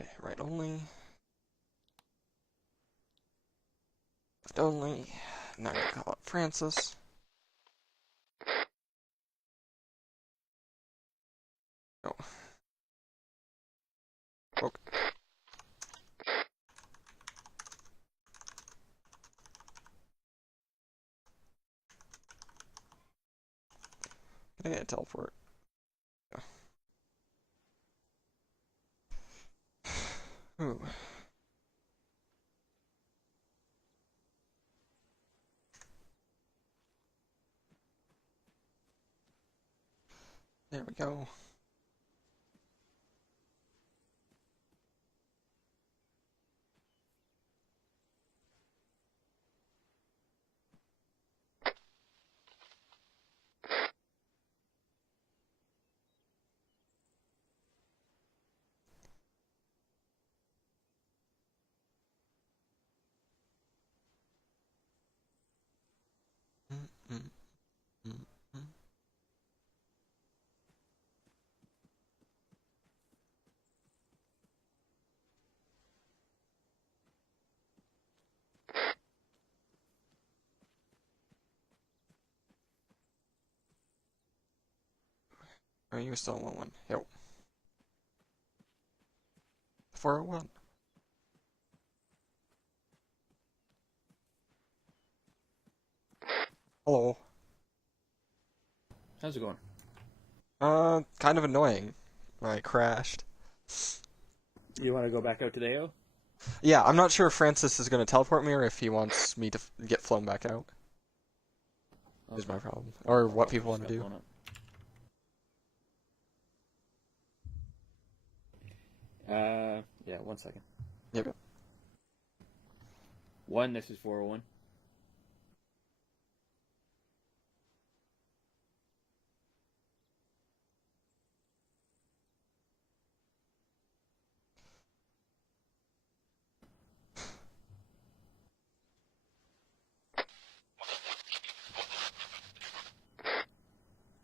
Okay, right only. Left only. Now I'm gonna call up Francis. Oh. Okay. Can I get a teleport? Yeah. Ooh. There we go. Mm, mm, mm, mm. Oh, you still want one? Yo. 401. Hello. How's it going? Kind of annoying. I crashed. You want to go back out to Deo? Yeah, I'm not sure if Francis is gonna teleport me or if he wants me to get flown back out. Is my problem. Or what people want to do. Yeah, 1 second. Yep. This is 401.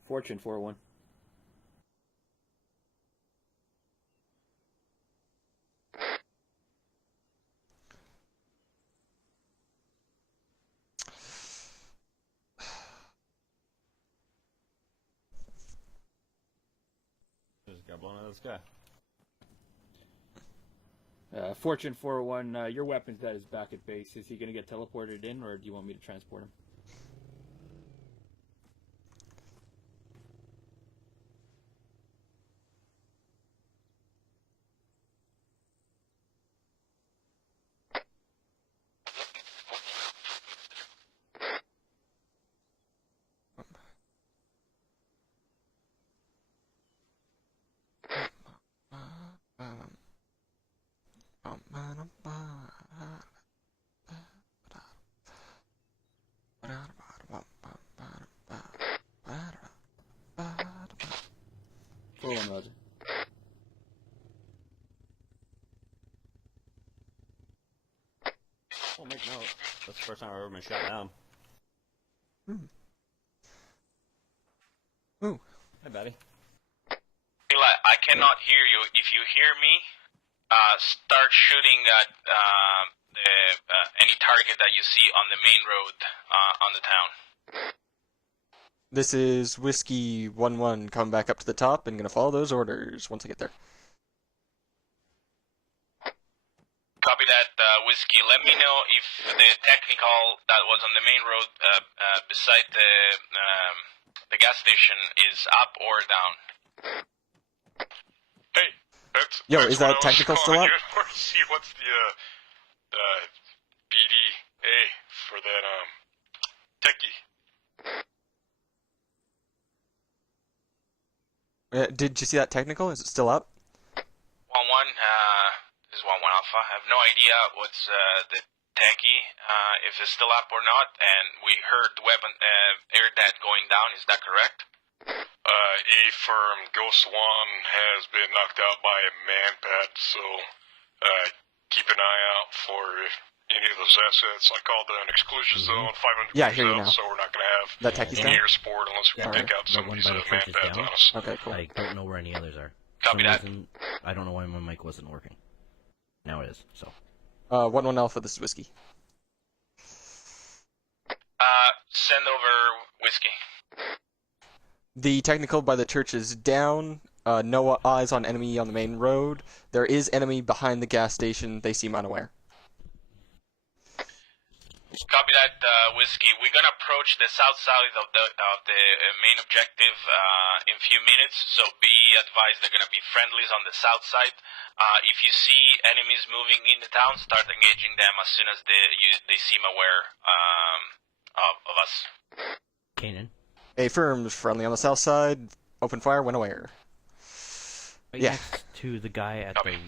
Fortune 401. Just got blown out of the sky. Fortune 401, your weapon's at his back at base. Is he going to get teleported in, or do you want me to transport him? Full on, Roger. Well, make note. That's the first time I've ever been shot down. Ooh. Hey, buddy. Eli, I cannot hear you. If you hear me, start shooting at any target that you see on the main road on the town. This is Whiskey 1-1 coming back up to the top and gonna follow those orders once I get there. Copy that, Whiskey. Let me know if the technical that was on the main road beside the gas station is up or down. Hey, that's Yo, that's is what that I was technical still calling up? you for. See what's the BDA for that techie. Did you see that technical? Is it still up? 1-1, this is 1-1 Alpha. I have no idea what's the tanky, if it's still up or not, and we heard the weapon air dat going down. Is that correct? A firm Ghost One has been knocked out by a manpad, so keep an eye out for any of those assets. I called an exclusion zone, 500 Yeah, I hear you meters out, now. so we're not going to have That techie's any down? air support unless we All take right. out some of One these by the trench is manpads down. on us. Okay, cool. I don't know where any others are. Copy For that. some reason, I don't know why my mic wasn't working. Now it is. So 1-1 Alpha, this is Whiskey. Send over whiskey. The technical by the church is down. No eyes on enemy on the main road. There is enemy behind the gas station. They seem unaware. Copy that, whiskey. We're gonna approach the south side of the main objective in a few minutes. So be advised, they're gonna be friendlies on the south side. If you see enemies moving in the town, start engaging them as soon as they seem aware of us. Kanan. Affirmed, friendly on the south side. Open fire when aware. Right Yeah. next to the guy at the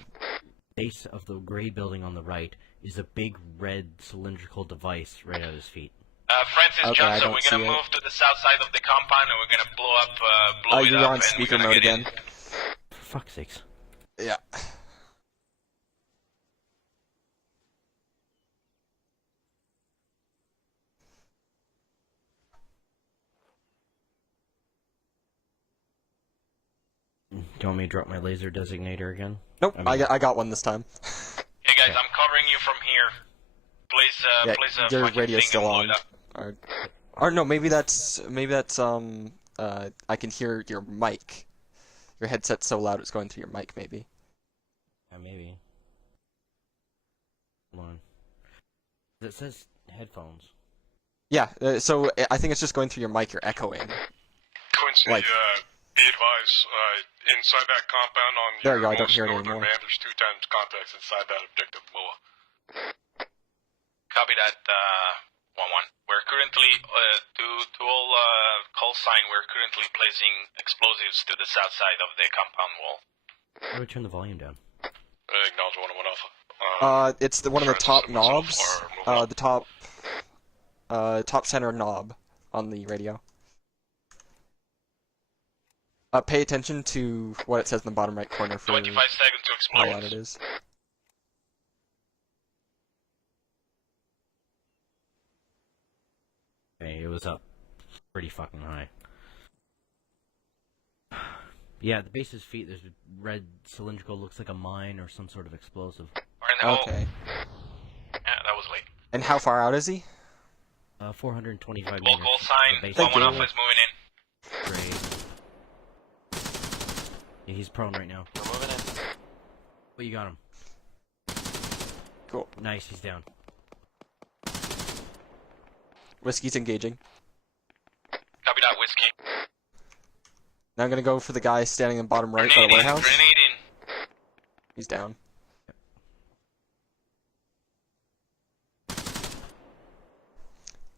base of the gray building on the right is a big red cylindrical device right at his feet. Francis Okay, I Johnson, don't we're gonna see it. move to the south side of the compound and we're gonna blow it You're up. on and speaker we're gonna mode get again. For fuck's sakes. Yeah. Do you want me to drop my laser designator again? Nope, I mean- I got one this time. Hey guys, I'm covering you from here. Place Yeah, place a your fucking radio's thing still and blow on. it up. Or no, maybe that's I can hear your mic. Your headset's so loud it's going through your mic, maybe. Yeah, maybe. Come on. It says headphones. Yeah, so I think it's just going through your mic. You're echoing. Quincy, Like- be advised, inside that compound on There your you go, I don't most hear it northern anymore. man, there's 2 times contacts inside that objective MOA. Copy that, 1-1. We're currently, to all call sign, we're currently placing explosives to the south side of the compound wall. How do we turn the volume down? Acknowledge 1-1 Alpha. It's one of the top Francis and myself knobs. are moving The top center knob on the radio. Pay attention to what it says in the bottom right corner for 25 seconds to how loud explosions. it is. Okay, it was up pretty fucking high. Yeah, at the base of his feet, there's a red cylindrical, looks like a mine or some sort of explosive. We're in the hole. Okay. Yeah, that was late. And how far out is he? 425 All meters. call sign, The base 1-1 of the Alpha is moving in. Great. Yeah, he's prone right now. We're moving in. But you got him. Cool. Nice, he's down. Whiskey's engaging. Copy that, whiskey. Now I'm gonna go for the guy standing in the bottom right by the Grenade in, warehouse. grenade in. He's down.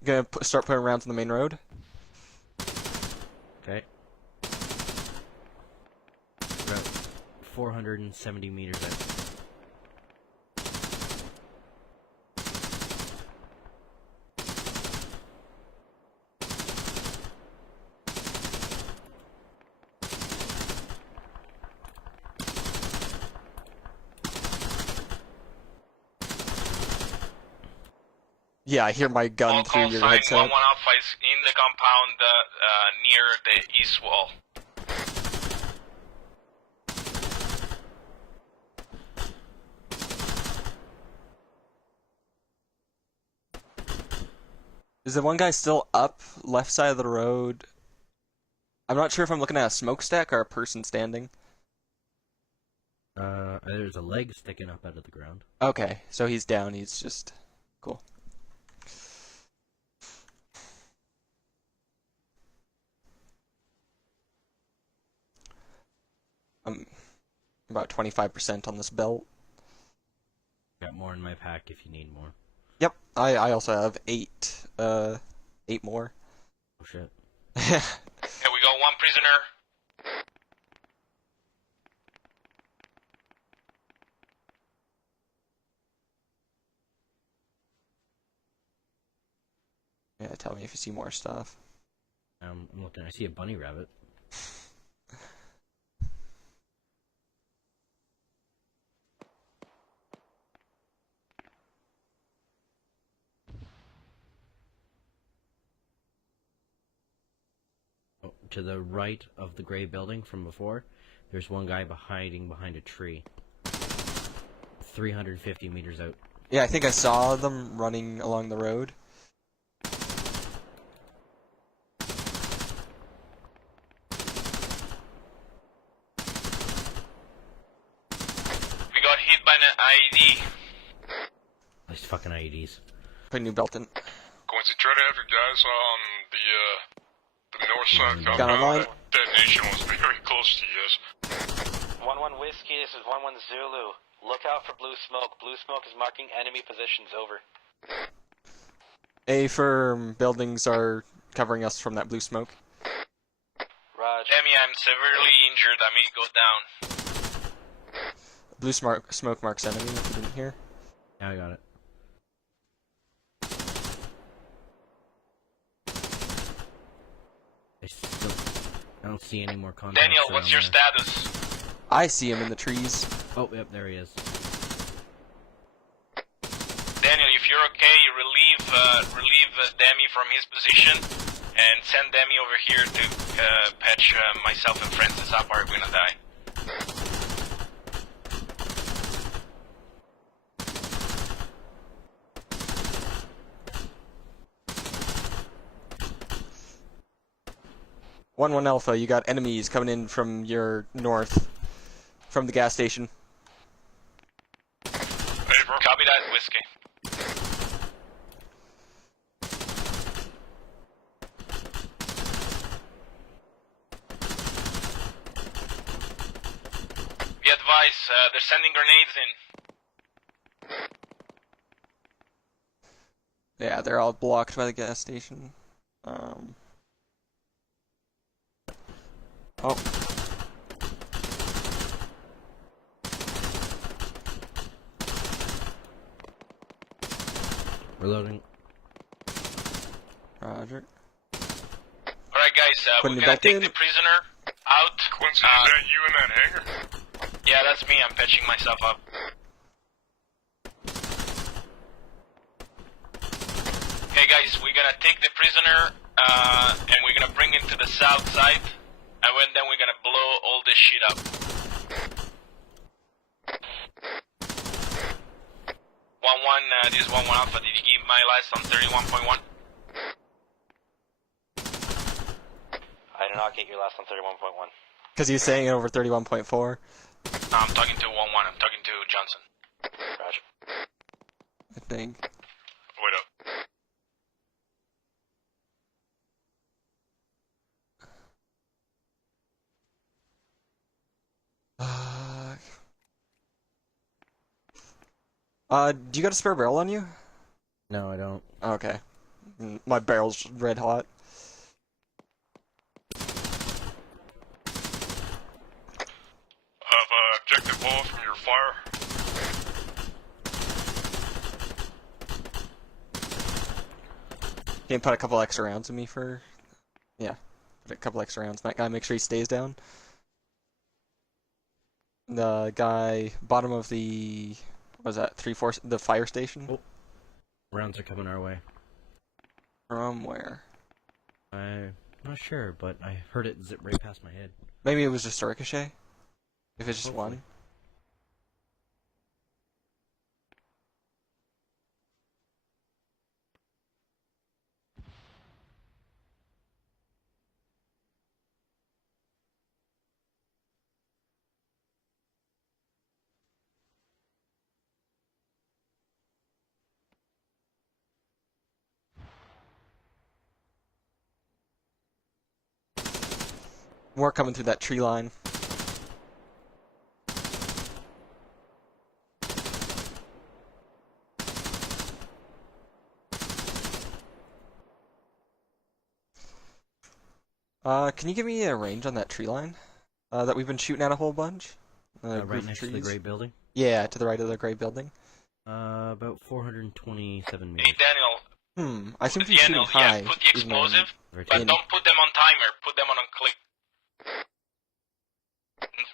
Gonna start putting rounds on the main road. Okay. About 470 meters out. Yeah, I hear my gun All through call your sign, 1-1 headset. Alpha is in the compound near the east wall. Is the one guy still up left side of the road? I'm not sure if I'm looking at a smokestack or a person standing. There's a leg sticking up out of the ground. Okay, so he's down. He's just cool. I'm about 25% on this belt. Got more in my pack if you need more. Yep, I also have 8 more. Oh shit. Okay, we got 1 prisoner. Yeah, tell me if you see more stuff. I'm looking. I see a bunny rabbit. Oh, to the right of the gray building from before, there's one guy hiding behind a tree. 350 meters out. Yeah, I think I saw them running along the road. We got hit by an IED. These fucking IEDs. Put a new belt in. Quincy, try to have your guys on the north side Got online? compound. That nation was very close to you guys. 1-1 Whiskey, this is 1-1 Zulu. Look out for blue smoke. Blue smoke is marking enemy positions, over. A firm buildings are covering us from that blue smoke. Raj. Demi, I'm severely injured. I may go down. Blue smoke marks enemy, if you didn't hear. Now I got it. I don't see any more contacts. Daniel, what's your around there. status? I see him in the trees. Oh, yep, there he is. Daniel, if you're okay, relieve Demi from his position and send Demi over here to patch myself and Francis up, or we're gonna die. One Alpha, you got enemies coming in from your north, from the gas station. Copy that, Whiskey. Be advised, they're sending grenades in. Yeah, they're all blocked by the gas station. Oh. Reloading. Roger. Alright guys, Putting we're it gonna back take in. the prisoner out. Quincy, is that you in that hangar? Yeah, that's me, I'm patching myself up. Okay guys, we're gonna take the prisoner, and we're gonna bring him to the south side, and then we're gonna blow all this shit up. 1-1, this is 1-1 Alpha, did you give my last on 31.1? I did not get your last on 31.1. Because he's saying it over 31.4. No, I'm talking to 1-1, I'm talking to Johnson. Roger. I think. Wait up. Do you got a spare barrel on you? No, I don't. Okay. My barrel's red hot. Have objective ball from your fire. Can you put a couple extra rounds in me for... Yeah. Put a couple extra rounds. That guy, make sure he stays down. The guy, bottom of the... What was that? 3-4... The fire station? Oh. Rounds are coming our way. From where? I'm not sure, but I heard it zip right past my head. Maybe it was just a ricochet? If it's just Hopefully. one? More coming through that tree line. Can you give me a range on that tree line? That we've been shooting at a whole bunch? Right group of next to the trees? gray building. Yeah, to the right of the gray building. About 427 Hey meters. Daniel, I seem to be shooting Daniel, high. yeah, put the even though explosive, Right but in- don't put them on timer, put them on click.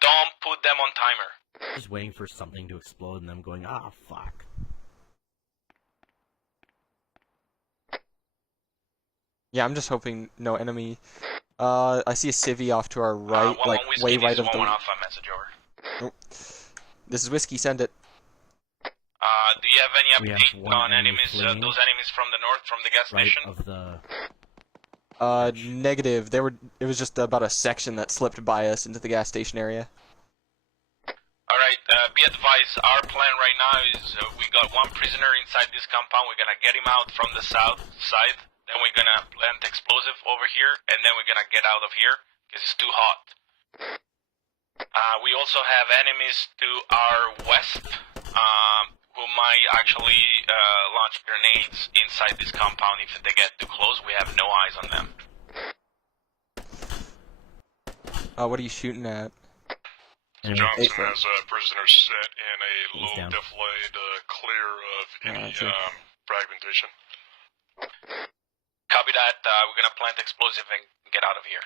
Don't put them on timer. Just waiting for something to explode and them going, ah, fuck. Yeah, I'm just hoping no enemy. I see a civvy off to our right, 1-1 like Whiskey, way this right is of 1-1 the. Alpha, message over. This is Whiskey, send it. Do you have any We have update one on enemy enemies? fleeing. Those enemies from the north, from the gas Right station? of the... Negative. It was just about a section that slipped by us into the gas station area. Alright, be advised, our plan right now is we got one prisoner inside this compound. We're gonna get him out from the south side. Then we're gonna plant explosive over here, and then we're gonna get out of here because it's too hot. We also have enemies to our west, who might actually launch grenades inside this compound if they get too close. We have no eyes on them. What are you shooting at? Johnson has prisoners set in a He's low down. defilade clear of any Gotcha. fragmentation. Copy that. We're gonna plant explosive and get out of here.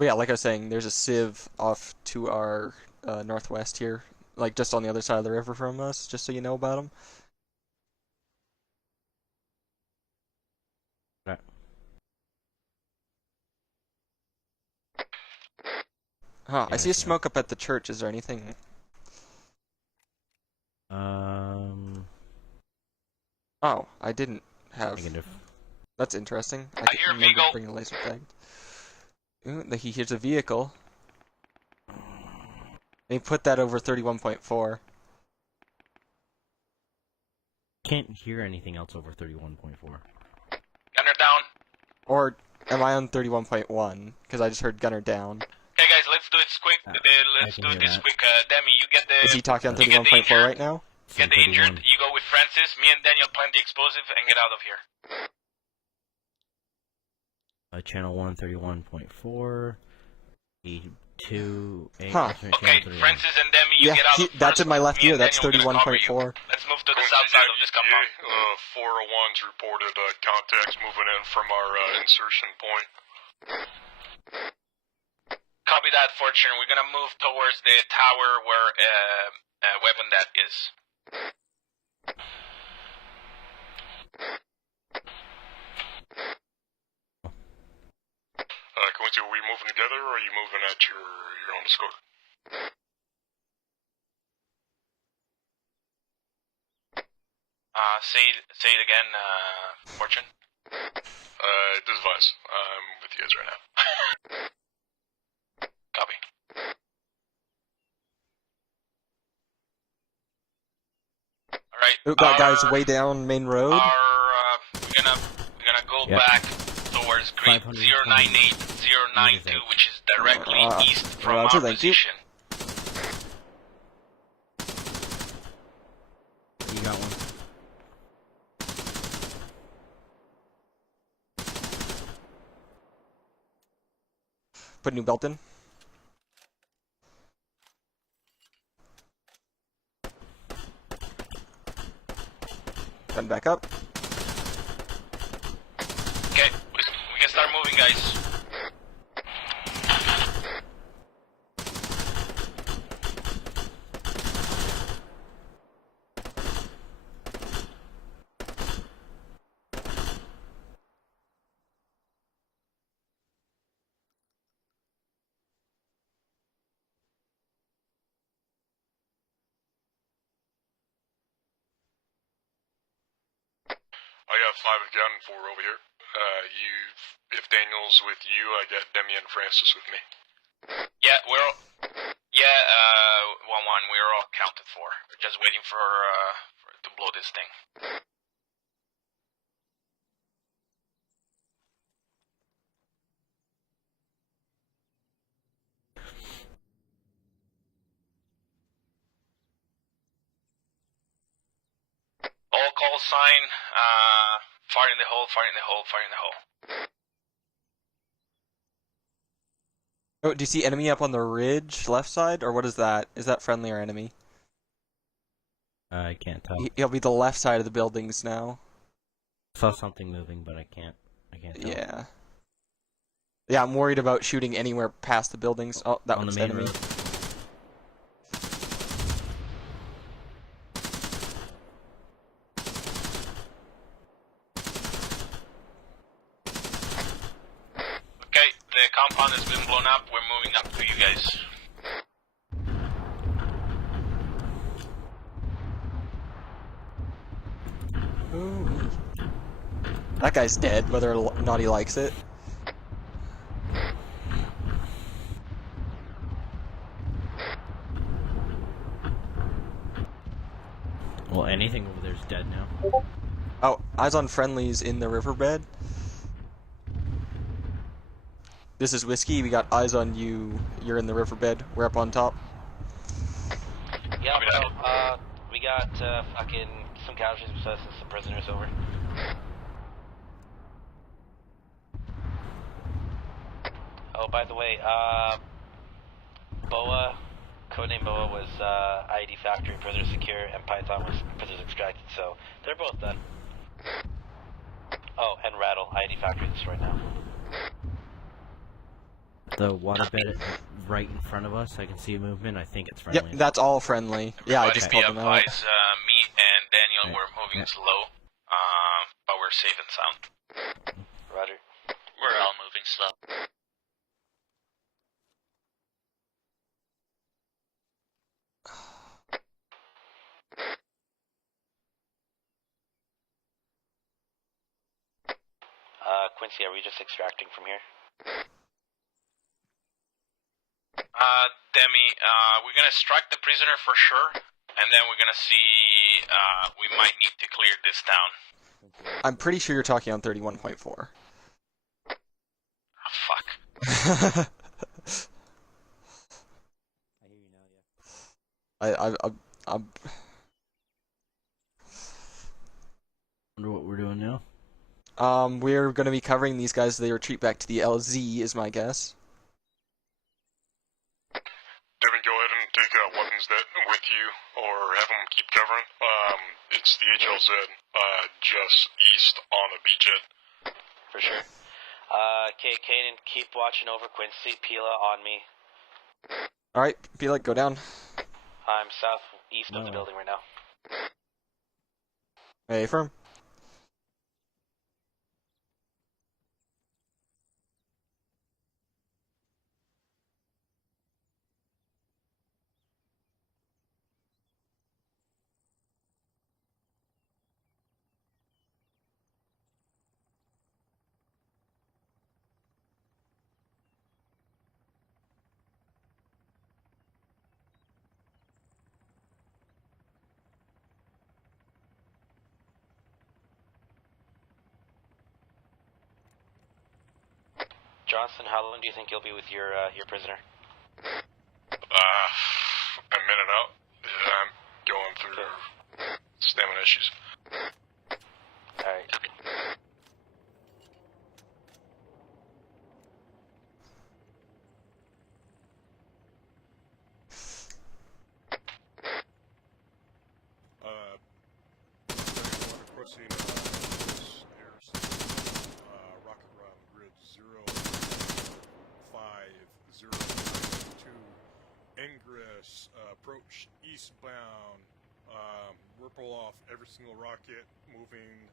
But yeah, like I was saying, there's a sieve off to our northwest here, like just on the other side of the river from us, just so you know about them. Right. Huh, I Yeah, see a yeah. smoke up at the church. Is there anything? Oh, I didn't have. Negative. That's interesting. I I can hear remember Vigo. bringing a laser tag. Ooh, he hears a vehicle. They put that over 31.4. Can't hear anything else over 31.4. Gunner down. Or am I on 31.1? Because I just heard gunner down. Okay, guys, let's do it quick. I Let's can do hear this that. quick. Demi, you get the. Is he talking on you get the 31.4 injured. right now? Get the injured. You go with Francis. Me and Daniel plant the explosive and get out of here. Channel 1, 31.4. E2, 8, Huh. Okay, Francis and Demi, you Yeah, get out of that's front. in my left Me ear. and That's Daniel, we're gonna cover you. 31.4. Let's move to the south side of this compound. 401's reported contacts moving in from our insertion point. Copy that, Fortune. We're gonna move towards the tower where weapon that is. Quincy, are we moving together or are you moving at your own scope? Say it again, Fortune. This is Vice. I'm with you guys right now. Copy. Alright. Ooh, got guys way down main road. We're gonna go Yep. back towards grid 098092, which is directly east from Roger, our thank you. position. You got one. Put a new belt in. Gun back up. Okay, we can start moving, guys. I got 5 accounting for over here. If Daniel's with you, I got Demi and Francis with me. Yeah, 1-1, we're all accounted for. We're just waiting for to blow this thing. All call sign, fire in the hole, fire in the hole, fire in the hole. Oh, do you see enemy up on the ridge, left side, or what is that? Is that friendly or enemy? I can't tell. He'll be the left side of the buildings now. Saw something moving, but I can't tell. Yeah. Yeah, I'm worried about shooting anywhere past the buildings. Oh, that On was the main enemy. road. Okay, the compound has been blown up. We're moving up to you guys. Ooh. That guy's dead, whether or not he likes it. Well, anything over there's dead now. Oh, eyes on friendlies in the riverbed. This is Whiskey. We got eyes on you. You're in the riverbed. We're up on top. Yeah, bro. We got fucking some casualties with us and some prisoners over. Oh, by the way, Boa, codename Boa was ID Factory, Prisoner Secure, and Python was Prisoners Extracted, so they're both done. Oh, and Rattle, ID Factory destroyed now. The waterbed right in front of us, I can see a movement. I think it's friendly. Yep, that's all friendly. Yeah, I Everybody just be called them out. advised, me and Daniel Right. were moving Yeah. slow, but we're safe and sound. Roger. We're all moving slow. Quincy, are we just extracting from here? Demi, we're gonna strike the prisoner for sure, and then we're gonna see, we might need to clear this town. I'm pretty sure you're talking on 31.4. Oh, fuck. I'm Wonder what we're doing now. we're gonna be covering these guys as they retreat back to the LZ, is my guess. Devin, go ahead and take weapons that with you, or have them keep covering. It's the HLZ, just east on a beachhead. For sure. Okay, Kanan, keep watching over Quincy. Pila on me. Alright, Felix, go down. I'm southeast of the building right now. Hey, firm. Johnson, how long do you think you'll be with your prisoner? A minute out. Yeah, I'm going through stamina issues. Alright. Crossing rocket run grid 05092. Ingress, approach eastbound. Ripple off every single rocket, moving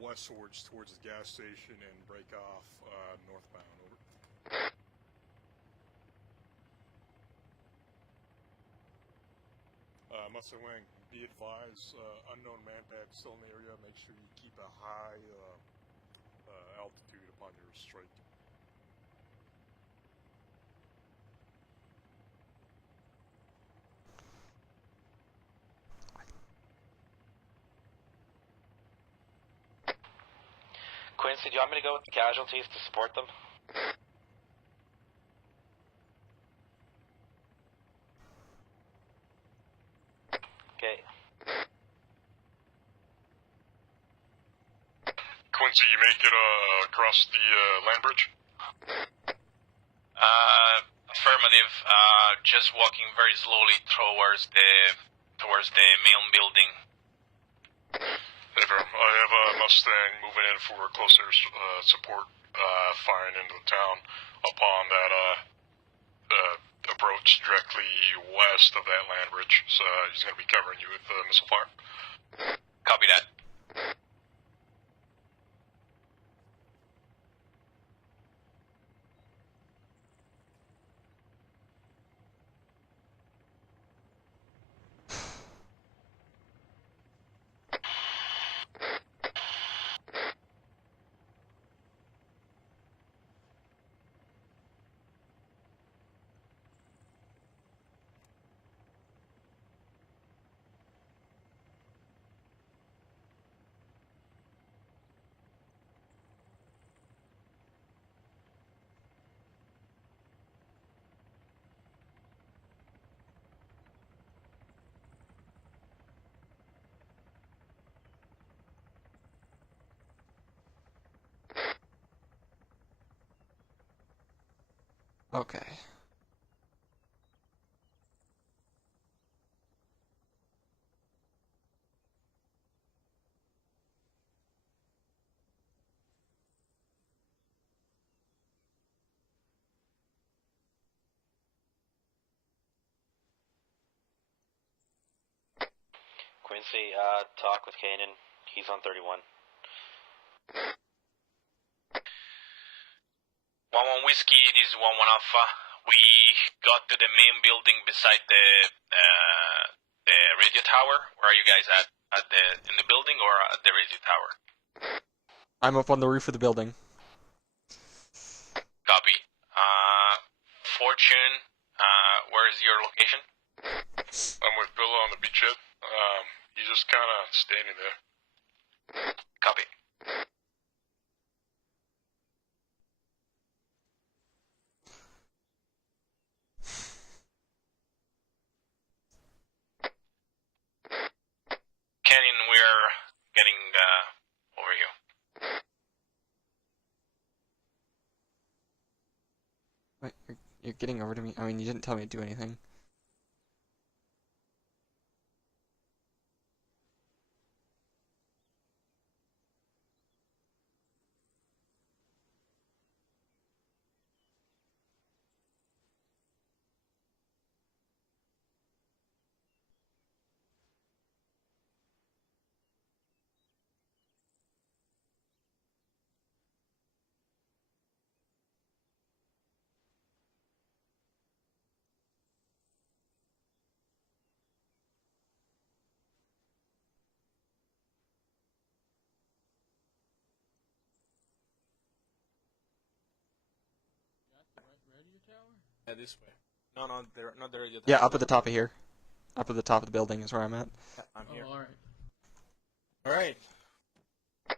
westwards towards the gas station and break off northbound. Over. Mustang Wing, be advised, unknown manpack still in the area. Make sure you keep a high altitude upon your strike. Quincy, do you want me to go with the casualties to support them? Okay. Quincy, you make it across the land bridge? Affirmative, just walking very slowly towards the main building. Never. I have a Mustang moving in for closer support, firing into the town upon that approach directly west of that land bridge. So he's going to be covering you with missile fire. Copy that. Okay. Quincy, talk with Kanan. He's on 31. 1-1 Whiskey, this is 1-1 Alpha. We got to the main building beside the radio tower. Where are you guys at? In the building or at the radio tower? I'm up on the roof of the building. Copy. Fortune, where is your location? I'm with Billa on the beachhead. He's just kind of standing there. Copy. Canyon, we're getting over you. Wait, you're getting over to me? I mean, you didn't tell me to do anything. Yeah, this way. No, they're not the radio. Yeah, up at the top of here. Up at the top of the building is where I'm at. I'm here. Oh, alright. Alright. 1-1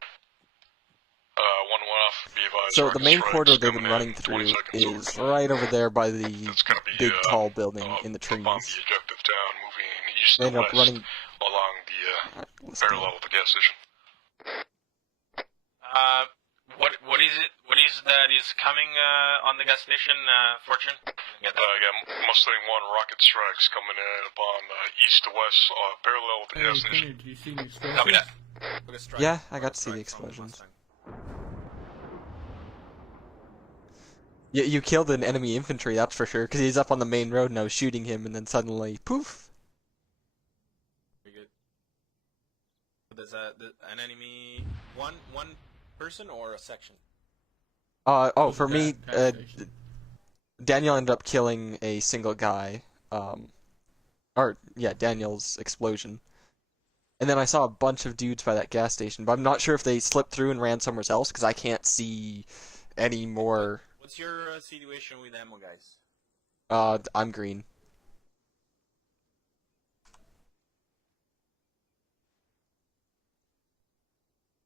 off. Be advised. So the main Rockets corridor strikes they've been coming running in through 20 seconds. is right over there by the It's gonna be big tall building in the up on the trees. objective town, moving east They to ended up west running. along the Listen, parallel with the gas station. What is it? What is that is coming on the gas station, Fortune? Get that? Yeah, Mustang 1 rocket strikes coming in upon east to west, parallel with the Hey, gas station. Kenny, do you see the Copy that. Yeah, I got to see the explosions. You killed an enemy infantry, that's for sure, because he's up on the main road and I was shooting him, and then suddenly, poof! Very good. There's an enemy, one person or a section? For me, Gas station. Daniel ended up killing a single guy. Daniel's explosion. And then I saw a bunch of dudes by that gas station, but I'm not sure if they slipped through and ran somewhere else, because I can't see any more. What's your situation with ammo, guys? I'm green.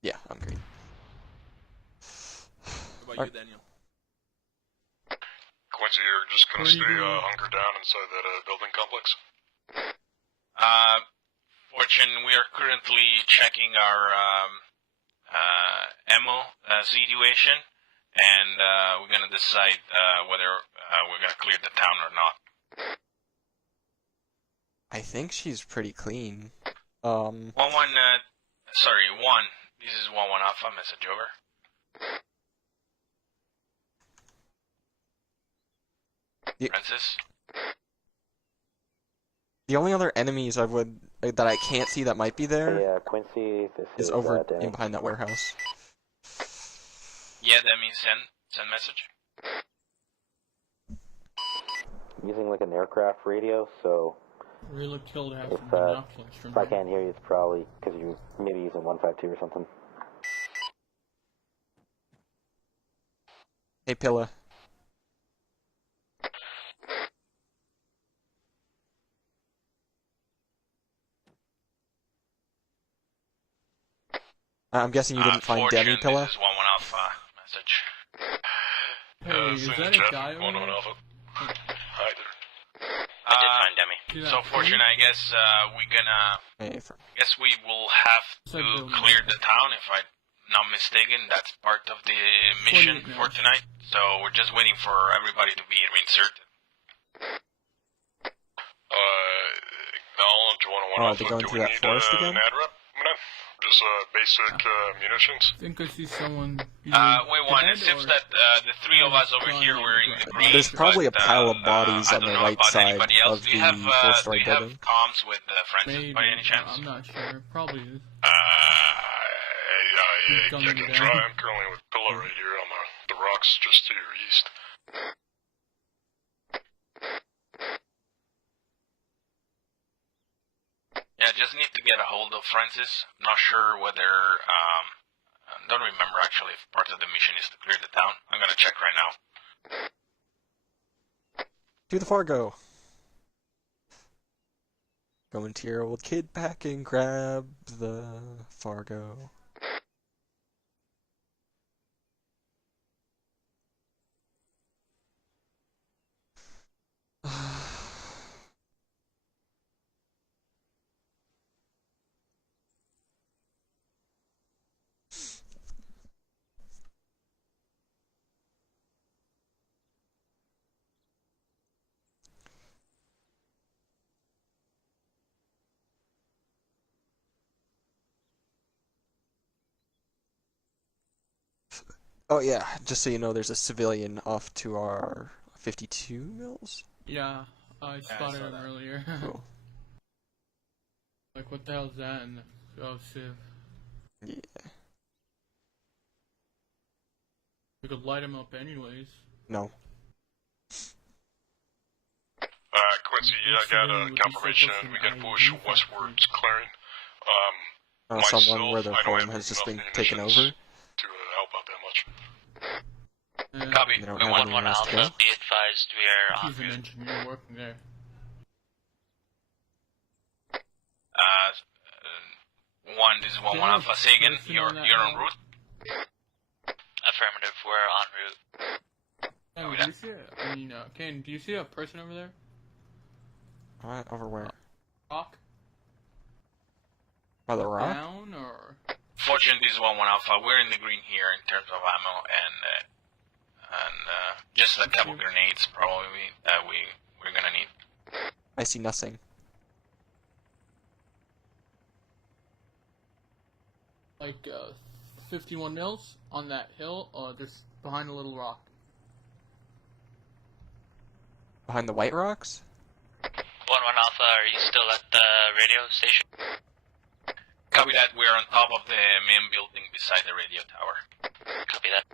Yeah, I'm green. What about you, Daniel? Quincy, you're just gonna Where are you stay going? hunkered down inside that building complex. Fortune, we are currently checking our ammo situation, and we're gonna decide whether we're gonna clear the town or not. I think she's pretty clean. 1-1, sorry, 1. This is 1-1 Alpha, message over. Francis? The only other enemies that I can't see that might be there Hey, Quincy, this is is over Danny. in behind that warehouse. Yeah, that means send message. I'm using like an aircraft radio, so Really killed half if, of the binoculars from if I there. can't hear you, it's probably because you're maybe using 152 or something. Hey, Pilla. I'm guessing you didn't find Fortune, Demi, Pilla? This is 1-1 Alpha, message. Hey, is Same that jet, a guy over 1-1 there? Alpha. Hi there. I did find Demi. See that So thing? Fortune, I guess we're gonna. Hey, Guess we will have It's to like building. clear the town if I'm not mistaken. That's part of the mission 48 for now. tonight. So we're just waiting for everybody to be reinserted. Acknowledge 101 Oh, Alpha. they're going Do through we that need forest again? an ad rep? Just basic munitions. I think I see someone. Wait one, it seems that the three of us over here were in the green. There's probably a but, pile of bodies I on don't the know right about side anybody else. of Do you the have, four-story do you building. have comms with Francis Maybe. by any chance? I'm not sure. Probably is. I Guns can down. try. I'm currently with Pillow right here on the rocks just to your east. Yeah, just need to get a hold of Francis. Not sure whether, don't remember actually if part of the mission is to clear the town. I'm gonna check right now. To the Fargo. Go into your old kid pack and grab the Fargo. Oh yeah, just so you know, there's a civilian off to our 52 mils. Yeah, I spotted him earlier. Cool. Like, what the hell's that in the CEF? Yeah. We could light him up anyways. No. Quincy, I got a confirmation. We got a push westwards clearing. Someone where their I don't home have has just been enough taken over. munitions to help out that much. Copy. They don't have anywhere else to go. Be advised, we are on He's an engineer working there. One, this is 1-1 Alpha Sagan. You're en route? affirmative. We're en route. Oh, do you see it? I mean, Kane, do you see a person over there? Alright, over where? Rock? By the rock? Down, or? Fortune, this is 1-1 Alpha. We're in the green here in terms of ammo and just a couple grenades probably that we're gonna need. I see nothing. Like, 51 mils on that hill, just behind a little rock. Behind the white rocks? 1-1 Alpha, are you still at the radio station? Copy that. We're on top of the main building beside the radio tower. Copy that.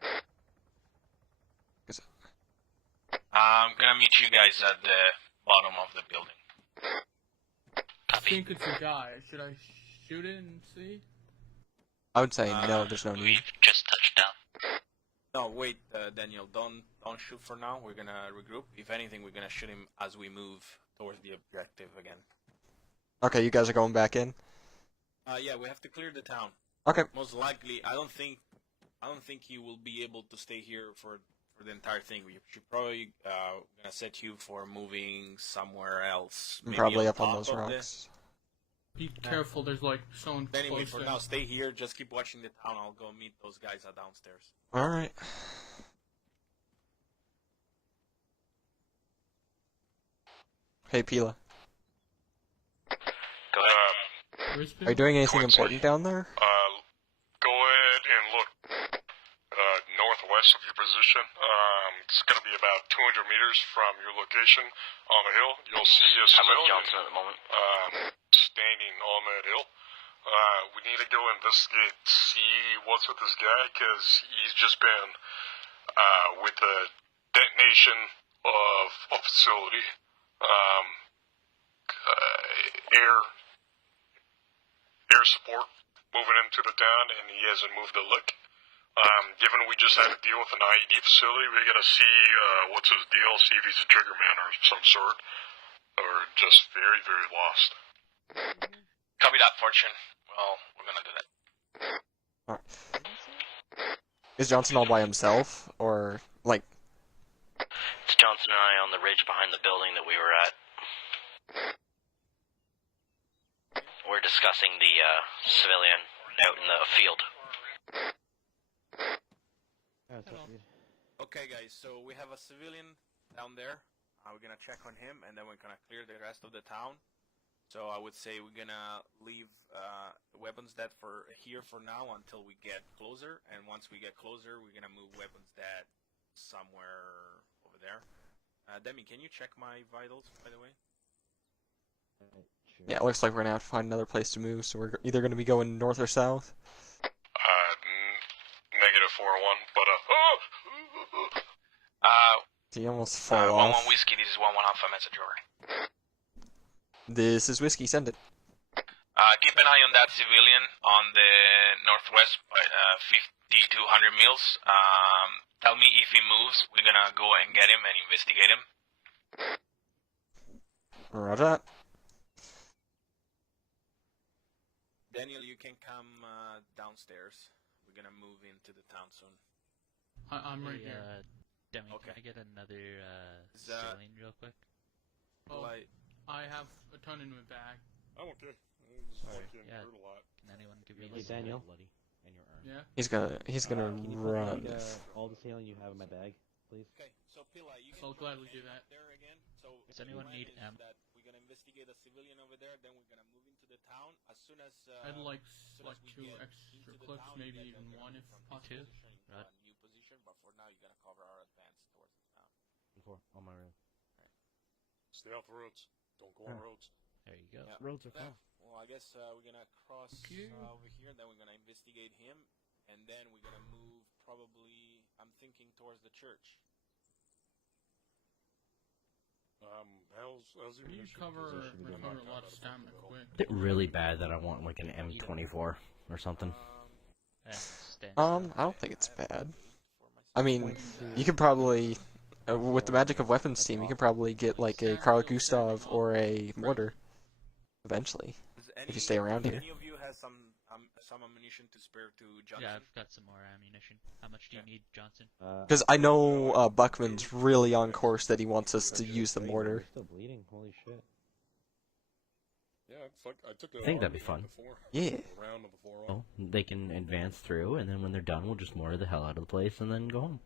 I'm gonna meet you guys at the bottom of the building. I think it's a guy. Should I shoot it and see? I would say no, there's no need. We've just touched down. No, wait, Daniel, don't shoot for now. We're gonna regroup. If anything, we're gonna shoot him as we move towards the objective again. Okay, you guys are going back in? Yeah, we have to clear the town. Okay. Most likely, I don't think he will be able to stay here for the entire thing. We should probably gonna set you for moving somewhere else. Maybe Probably up on top those of rocks. Be careful, there's like someone close Anyway, for there. now, stay here. Just keep watching the town. I'll go meet those guys downstairs. Alright. Hey, Pila. Go ahead. Are you doing anything Quincy. important down there? Go ahead and look northwest of your position. It's going to be about 200 meters from your location on the hill. You'll see a I'm with civilian Johnson at the moment. standing on that hill. We need to go investigate, see what's with this guy, because he's just been with the detonation of a facility. Air support moving into the town, and he hasn't moved a lick. Given we just had to deal with an IED facility, we gotta see what's his deal, see if he's a trigger man or some sort, or just very, very lost. Copy that, Fortune. Well, we're gonna do that. Alright. Is Johnson all by himself? Or, like... It's Johnson and I on the ridge behind the building that we were at. We're discussing the civilian out in the field. Okay, guys. So we have a civilian down there. We're gonna check on him, and then we're gonna clear the rest of the town. So I would say we're gonna leave weapons dead for here for now until we get closer. And once we get closer, we're gonna move weapons dead somewhere over there. Demi, can you check my vitals, by the way? Sure. Yeah, it looks like we're gonna have to find another place to move, so we're either gonna be going north or south. Negative 401, but He almost fall 1-1 off. Whiskey, this is 1-1 Alpha, message over. This is Whiskey, send it. Keep an eye on that civilian on the northwest, 50 to 100 miles. Tell me if he moves. We're gonna go and get him and investigate him. Roger that. Daniel, you can come downstairs. We're gonna move into the town soon. I'm right here. Demi, Okay. can I get another Is that- saline real quick? Oh, Like, I have a ton in my bag. I'm okay. This Alright, getting yeah. hurt a lot. Can anyone give me a Hey, list? Daniel. Bloody. And your arm. Yeah. He's gonna Can you run. put all the saline you have in my bag, please? okay, so Pilla, you can I'll try gladly and do that. There again. So Does the anyone plan need is amp? that we're gonna investigate a civilian over there, then we're gonna move into the town as soon as. I'd like soon like as we 2 get extra into the clips, town, maybe then even we're gonna 1 move if from this possible. Two? position into Right. a new position, but for now, you're gonna cover our advance towards the town. 4 on my road. Stay off the roads. Don't go on roads. There you go. Yeah. Roads are Yeah. fine. Well, I guess we're gonna cross Okay. over here, then we're gonna investigate him, and then we're gonna move probably. I'm thinking towards the church. How's your You mission? cover should be good. recover a lot of stamina quick. Is it really bad that I want like an M24 or something? And stand I don't think it's bad. I mean, you could probably, with the Magic of Weapons team, you could probably get like a Carl Gustav or a mortar eventually. Does you stay around here. Any of you has some ammunition to spare to Johnson? Yeah, I've got some more ammunition. How much do you need, Johnson? Because I know Buckman's really on course that he wants us to use the mortar. You're still bleeding. Holy shit. Yeah, fuck, I took I think that'd be fun. Yeah. Round of the 4 Well, they can advance through, and then when they're done, we'll just mortar the hell out of the place and then go home.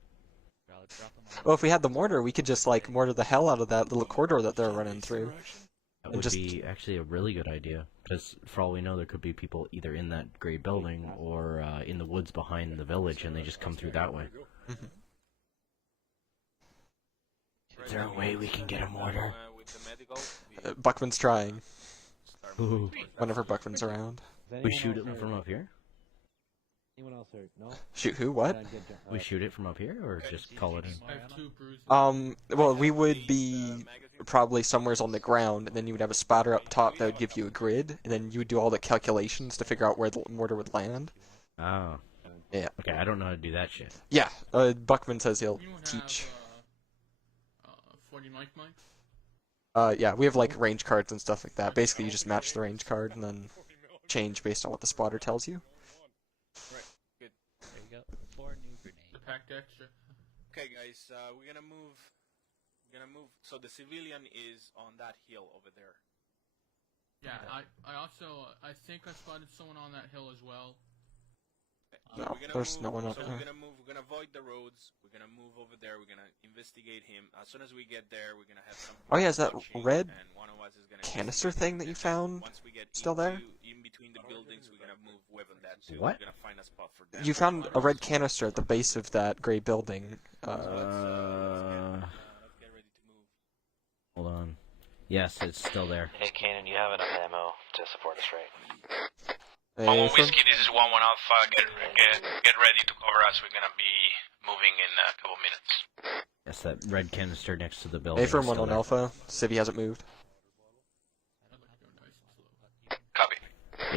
I'll drop them on. Well, if we had the mortar, we could just like mortar the hell out of that little corridor that they're running through. That And would just- be actually a really good idea, because for all we know, there could be people either in that gray building or in the woods behind the village, and they just come through that way. Is there a way we can get a mortar? With the medical, Buckman's trying. start Ooh. moving towards Whenever the- Buckman's around. We shoot it from up here? Anyone else hurt? No? Shoot who? What? We shoot it from up here, or just call it in? I have 2 bruises. Well, we would be probably somewheres on the ground, and then you would have a spotter up top that would give you a grid, and then you would do all the calculations to figure out where the mortar would land. Oh. Yeah. Okay, I don't know how to do that shit. Yeah, Buckman says he'll Anyone teach. have 40 mic? Yeah, we have like range cards and stuff like that. Basically, you just match the range card and then change based on what the spotter tells you. There you go. 4 new grenades. Packed extra. Okay, guys, we're gonna move. We're gonna move. So the civilian is on that hill over there. Yeah, I also I think I spotted someone on that hill as well. So No, we're gonna there's move, no one up so there. We're gonna move. We're gonna avoid the roads. We're gonna move over there. We're gonna investigate him. As soon as we get there, we're gonna have some. Oh, yeah, is that watching, red and one of us is gonna canister investigate thing him, that you and then found once we get still there? in between the buildings, we're gonna move weapon that too. What? We're gonna find a spot for them. You found a red canister at the base of that gray building. Let's get ready to move. Hold on. Yes, it's still there. Hey, Kanan, you have enough ammo to support us, right? 1-1 from- Whiskey, this is 1-1 Alpha. Get ready to cover us. We're gonna be moving in a couple minutes. Yes, that red canister next to the building. A from is 1 still on there. Alpha. Civvy hasn't moved. I'd like to go nice and slow. Copy.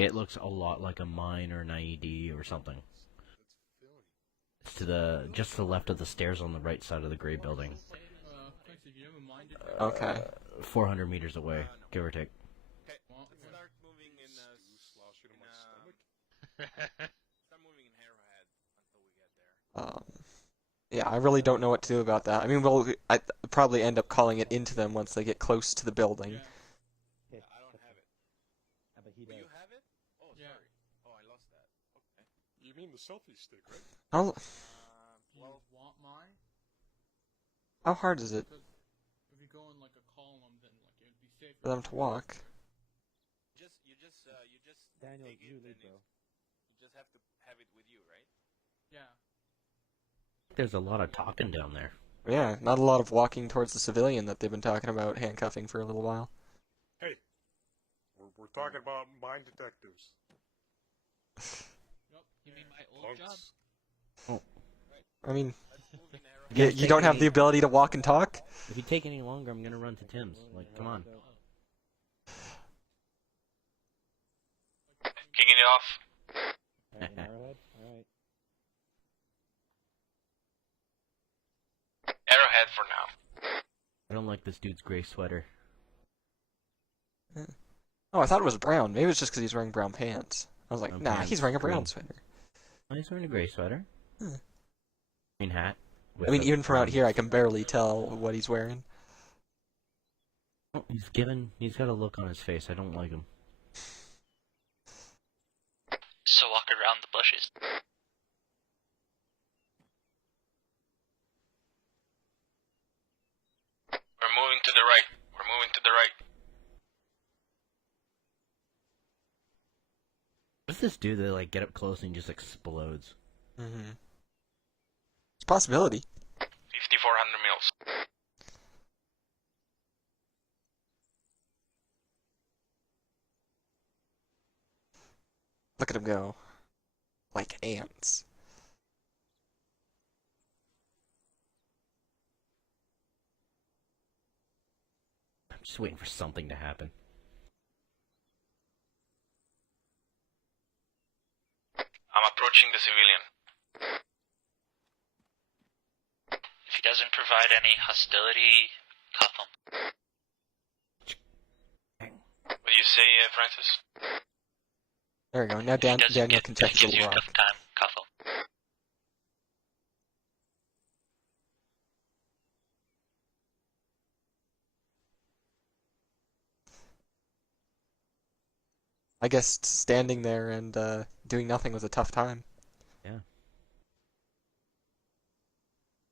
It looks a lot like a mine or an IED or something. It's to the just to the left of the stairs on the right side of the gray building. Quincy, do you have a mind? Okay. 400 meters away, give or take. Okay, Well, let's start moving in. Start moving in Arrowhead until we get there. Yeah, I really don't know what to do about that. I mean, I'd probably end up calling it into them once they get close to the building. Yeah. I don't have it. But he Do you does. have it? Oh, Yeah. sorry. Oh, I lost that. Okay. You mean the selfie stick, right? I'll, Do you Well, want mine? How hard is it If you go in like a column, then like it would be safer for them to walk? You just Daniel, take you it lead, and bro. you just have to have it with you, right? Yeah. There's a lot of talking down there. Yeah, not a lot of walking towards the civilian that they've been talking about handcuffing for a little while. Hey, we're talking about mine detectives. You mean my old job? Oh, I mean, guys you take don't have any- the ability to walk and talk? if you take any longer, I'm gonna run to Tim's. Like, come on. Kicking it off. Alright, in Arrowhead? Alright. Arrowhead for now. I don't like this dude's gray sweater. Oh, I thought it was brown. Maybe it's just because he's wearing brown pants. I was like, Brown nah, pants, he's wearing a brown green. sweater. Oh, he's wearing a gray sweater. Huh. Green hat. I mean, even from out here, I can barely tell what he's wearing. Oh, he's got a look on his face. I don't like him. So walk around the bushes. We're moving to the right. We're moving to the right. What's this dude that like get up close and just explodes? Mm-hmm. It's a possibility. 5,400 mils. Look at him go. Like ants. I'm just waiting for something to happen. I'm approaching the civilian. If he doesn't provide any hostility, cuff him. What do you say, Francis? There we go. Now If he doesn't Daniel get, can if he touch the gives you a rock. tough time, cuff him. I guess standing there and doing nothing was a tough time. Yeah.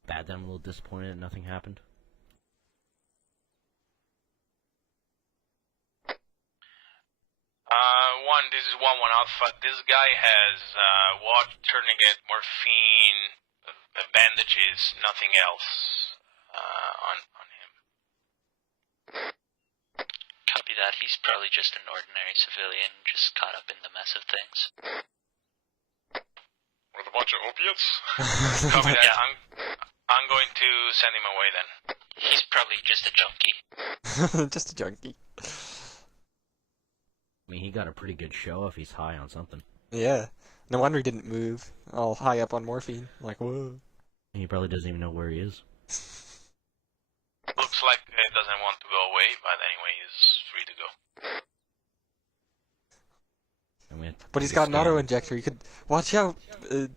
Bad that I'm a little disappointed that nothing happened. This is 1-1 Alpha. This guy has water, tourniquet, morphine, bandages, nothing else on him. Copy that. He's probably just an ordinary civilian, just caught up in the mess of things. With a bunch of opiates? Copy that. Yeah. I'm going to send him away then. He's probably just a junkie. Just a junkie. I mean, he got a pretty good show if he's high on something. Yeah. No wonder he didn't move. All high up on morphine. Like, whoa. He probably doesn't even know where he is. Looks like it doesn't want to go away, but anyway, he's free to go. I mean, But he's got an auto injector. You could watch out. Yeah,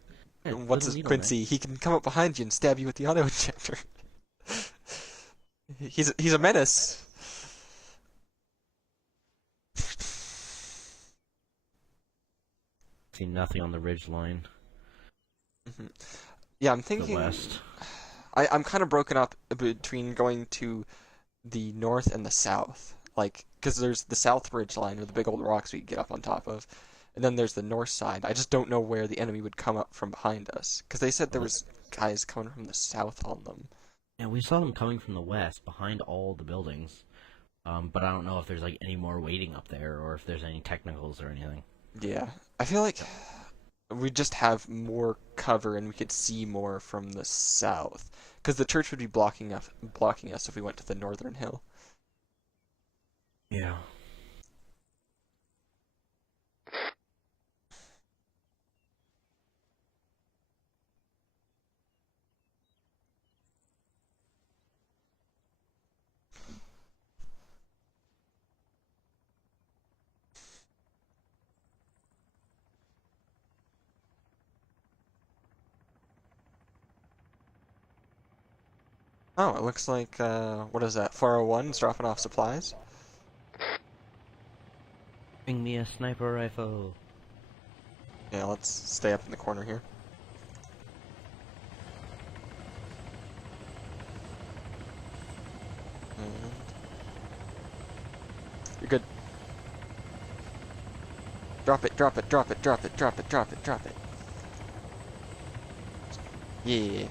What's put a his needle Quincy? He can come up behind you and stab you with the auto injector. He's a menace. See nothing on the ridge line. Yeah, I'm The thinking. west. I'm kind of broken up between going to the north and the south. Like, because there's the south ridge line with the big old rocks we can get up on top of. And then there's the north side. I just don't know where the enemy would come up from behind us. Because they said there was guys coming from the south on them. Yeah, we saw them coming from the west, behind all the buildings. But I don't know if there's like any more waiting up there, or if there's any technicals or anything. Yeah. I feel like we just have more cover and we could see more from the south. Because the church would be blocking us if we went to the northern hill. Yeah. Oh, it looks like, what is that, 401's dropping off supplies? Bring me a sniper rifle. Yeah, let's stay up in the corner here. You're good. Drop it, drop it, drop it, drop it, drop it, drop it, drop it. Yeah.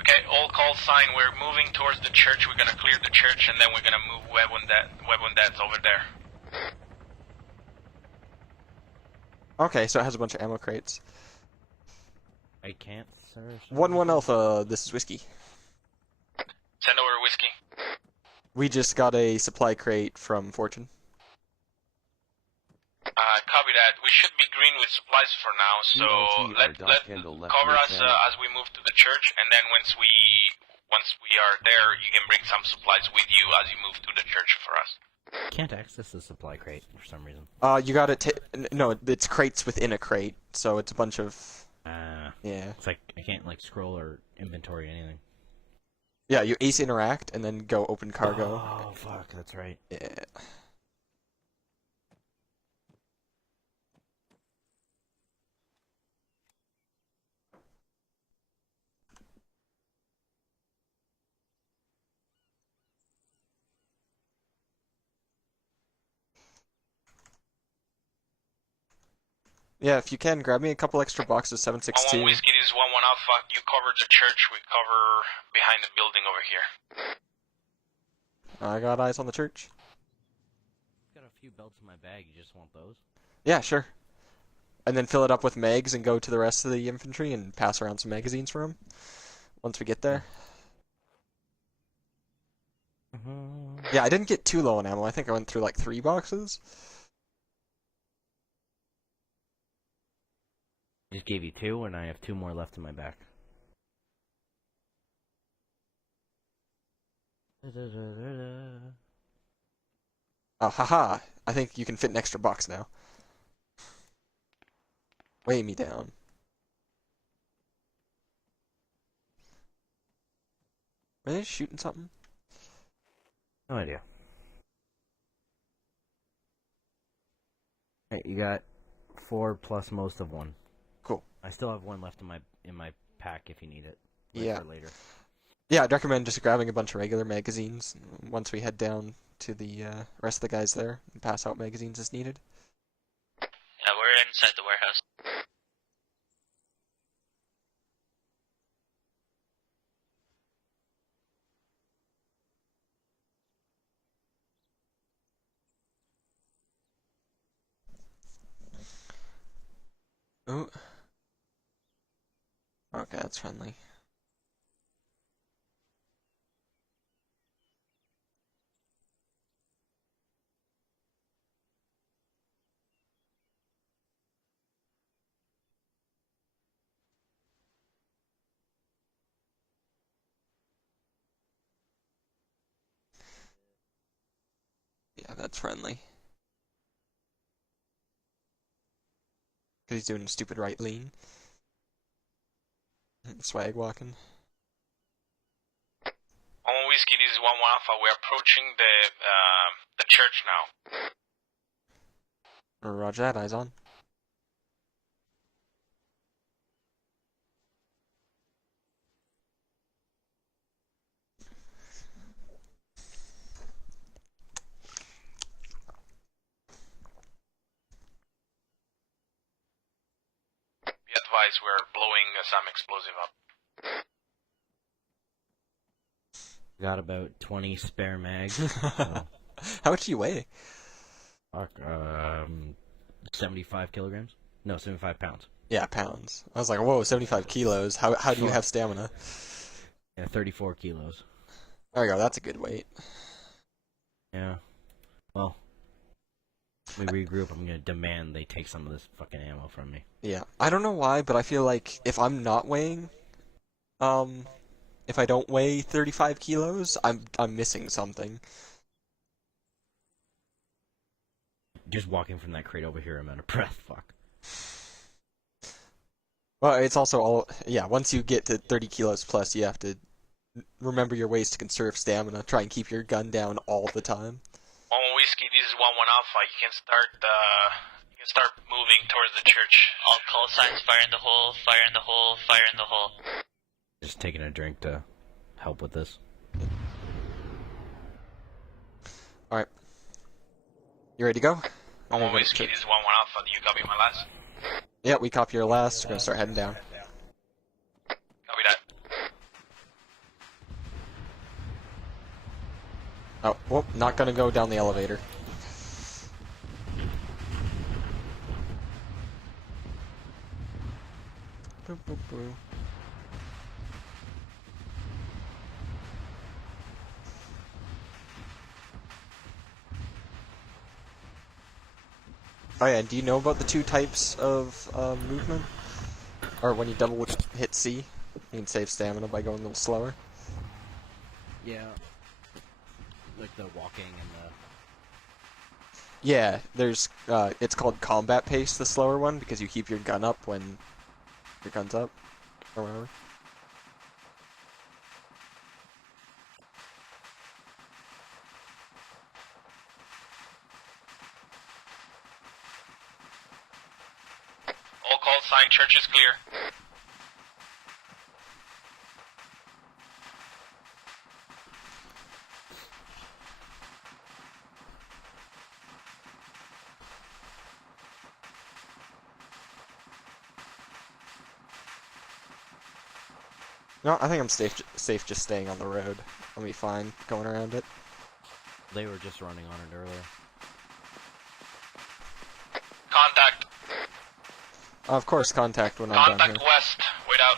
Okay, all call sign. We're moving towards the church. We're gonna clear the church, and then we're gonna move weapon that's over there. Okay, so it has a bunch of ammo crates. I can't, sir. 1-1 Alpha, this is Whiskey. Send over whiskey. We just got a supply crate from Fortune. Copy that. We should be green with supplies for now, so let cover us as we move to the church, and then once we are there, you can bring some supplies with you as you move to the church for us. Can't access the supply crate for some reason. You got it. No, it's crates within a crate, so it's a bunch of. Yeah. It's like I can't like scroll or inventory anything. Yeah, you ace interact and then go open cargo. Oh fuck, that's right. Yeah. Yeah, if you can, grab me a couple extra boxes, 762. 1-1 whiskey, this is 1-1 Alpha. You cover the church, we cover behind the building over here. I got eyes on the church. Got a few belts in my bag. You just want those? Yeah, sure. And then fill it up with mags and go to the rest of the infantry and pass around some magazines for them once we get there. Yeah, I didn't get too low on ammo. I think I went through like 3 boxes. Just gave you 2, and I have 2 more left in my back. Oh, haha. I think you can fit an extra box now. Weigh me down. Are they shooting something? No idea. Hey, you got 4 plus most of 1. Cool. I still have 1 left in my pack if you need it. Yeah. For later. Yeah, I'd recommend just grabbing a bunch of regular magazines once we head down to the rest of the guys there and pass out magazines as needed. Yeah, we're inside the warehouse. Oh. Okay, that's friendly. Yeah, that's friendly. Because he's doing a stupid right lean. Swag walking. 1-1 whiskey, this is 1-1 Alpha. We're approaching the church now. Roger that, eyes on. Be advised, we're blowing some explosive up. Got about 20 spare mags. How much do you weigh? Fuck, 75 kilograms? No, 75 pounds. Yeah, pounds. I was like, whoa, 75 kilos. How do you have stamina? Yeah, 34 kilos. There you go, that's a good weight. Yeah. Well, we regroup. I'm gonna demand they take some of this fucking ammo from me. Yeah. I don't know why, but I feel like if I'm not weighing, if I don't weigh 35 kilos, I'm missing something. Just walking from that crate over here, I'm out of breath. Fuck. Well, it's also all, yeah, once you get to 30 kilos plus, you have to remember your ways to conserve stamina. Try and keep your gun down all the time. 1-1 whiskey, this is 1-1 Alpha. You can start moving towards the church. All call signs, fire in the hole, fire in the hole, fire in the hole. Just taking a drink to help with this. Alright. You ready to go? 1-1 Whiskey, this is 1-1 Alpha. Do you copy my last? Yeah, we copy your last. We're gonna start heading down. Copy that. Oh, well, not gonna go down the elevator. Boop, boop, boop. Oh yeah, do you know about the two types of movement? Or when you double hit C, you can save stamina by going a little slower? Yeah. Like the walking and the... Yeah, there's, it's called combat pace, the slower one, because you keep your gun up when your gun's up, or whatever. All call sign, church is clear. No, I think I'm safe just staying on the road. I'll be fine going around it. They were just running on it earlier. Contact. Of course, contact when I'm down Contact here. west. Wait out.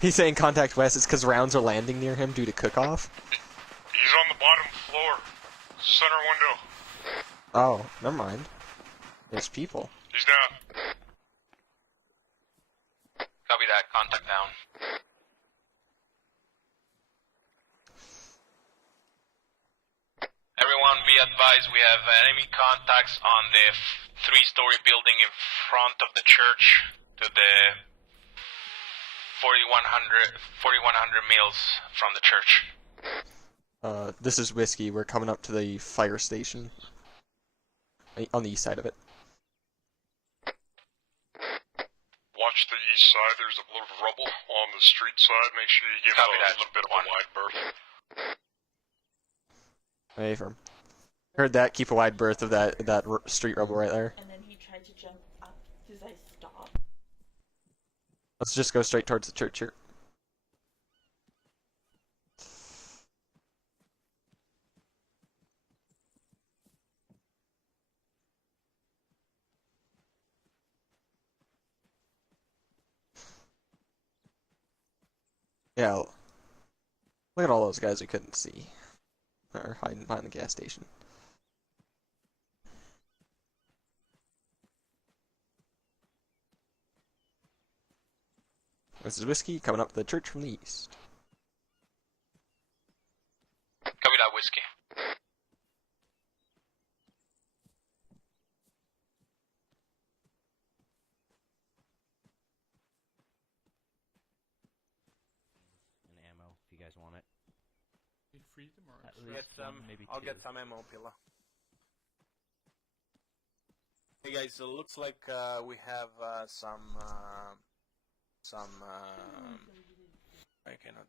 He's saying contact west is because rounds are landing near him due to cook-off? He's on the bottom floor. Center window. Oh, never mind. There's people. He's down. Copy that. Contact down. Everyone be advised we have enemy contacts on the 3-story building in front of the church to the 4100 miles from the church. This is Whiskey. We're coming up to the fire station. On the east side of it. Watch the east side. There's a little rubble on the street side. Make sure you give it a little bit of a wide berth. Hey, from. Heard that. Keep a wide berth of that street rubble right there. And then he tried to jump up. Does I stop? Let's just go straight towards the church here. Yeah, look at all those guys we couldn't see. They're hiding behind the gas station. This is Whiskey coming up to the church from the east. Copy that, Whiskey. And ammo, if you guys want it. You freeze them or Get some, I'll get some ammo, Pilla. Hey guys, so it looks like we have some I cannot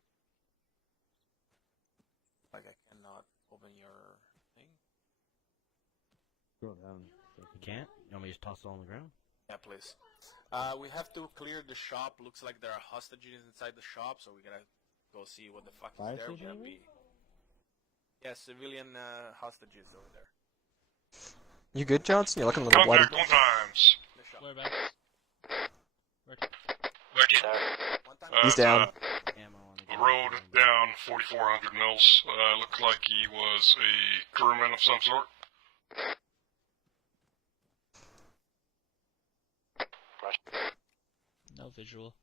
open your thing. Scroll down. You can't? You want me to just toss it on the ground? Yeah, please. We have to clear the shop. Looks like there are hostages inside the shop, so we gotta go see what the fuck is Fire there. station, you mean? Yeah, civilian hostages over there. You good, Johnson? You're looking a little bloody. Contact 1 times. Whereabouts? Where'd you? He's down. Ammo on The road down 4,400 mils. Looked like he was a crewman of some sort. No visual.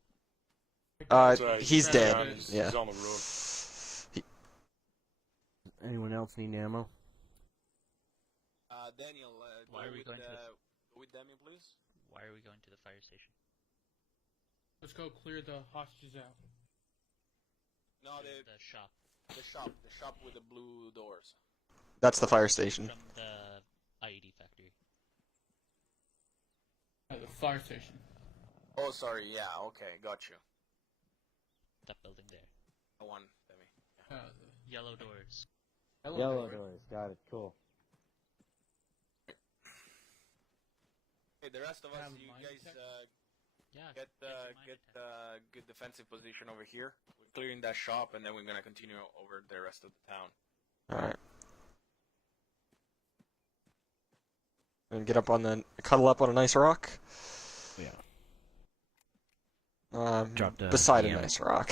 He's dead. Yeah. He's on the road. Anyone else need ammo? Daniel, Why are we going to with Demi, please? Why are we going to the fire station? Let's go clear the hostages out. No, The shop. the shop with the blue doors. That's the fire station. From the IED factory. At the fire station. Oh, sorry. Yeah, okay, got you. That building there. One, Demi. Yellow doors. Yellow doors. Got it. Cool. Okay, the rest of us, you guys get good defensive position over here. We're clearing that shop, and then we're gonna continue over the rest of the town. Alright. And get up on the cuddle up on a nice rock. Yeah. Drop the beside a ammo. nice rock.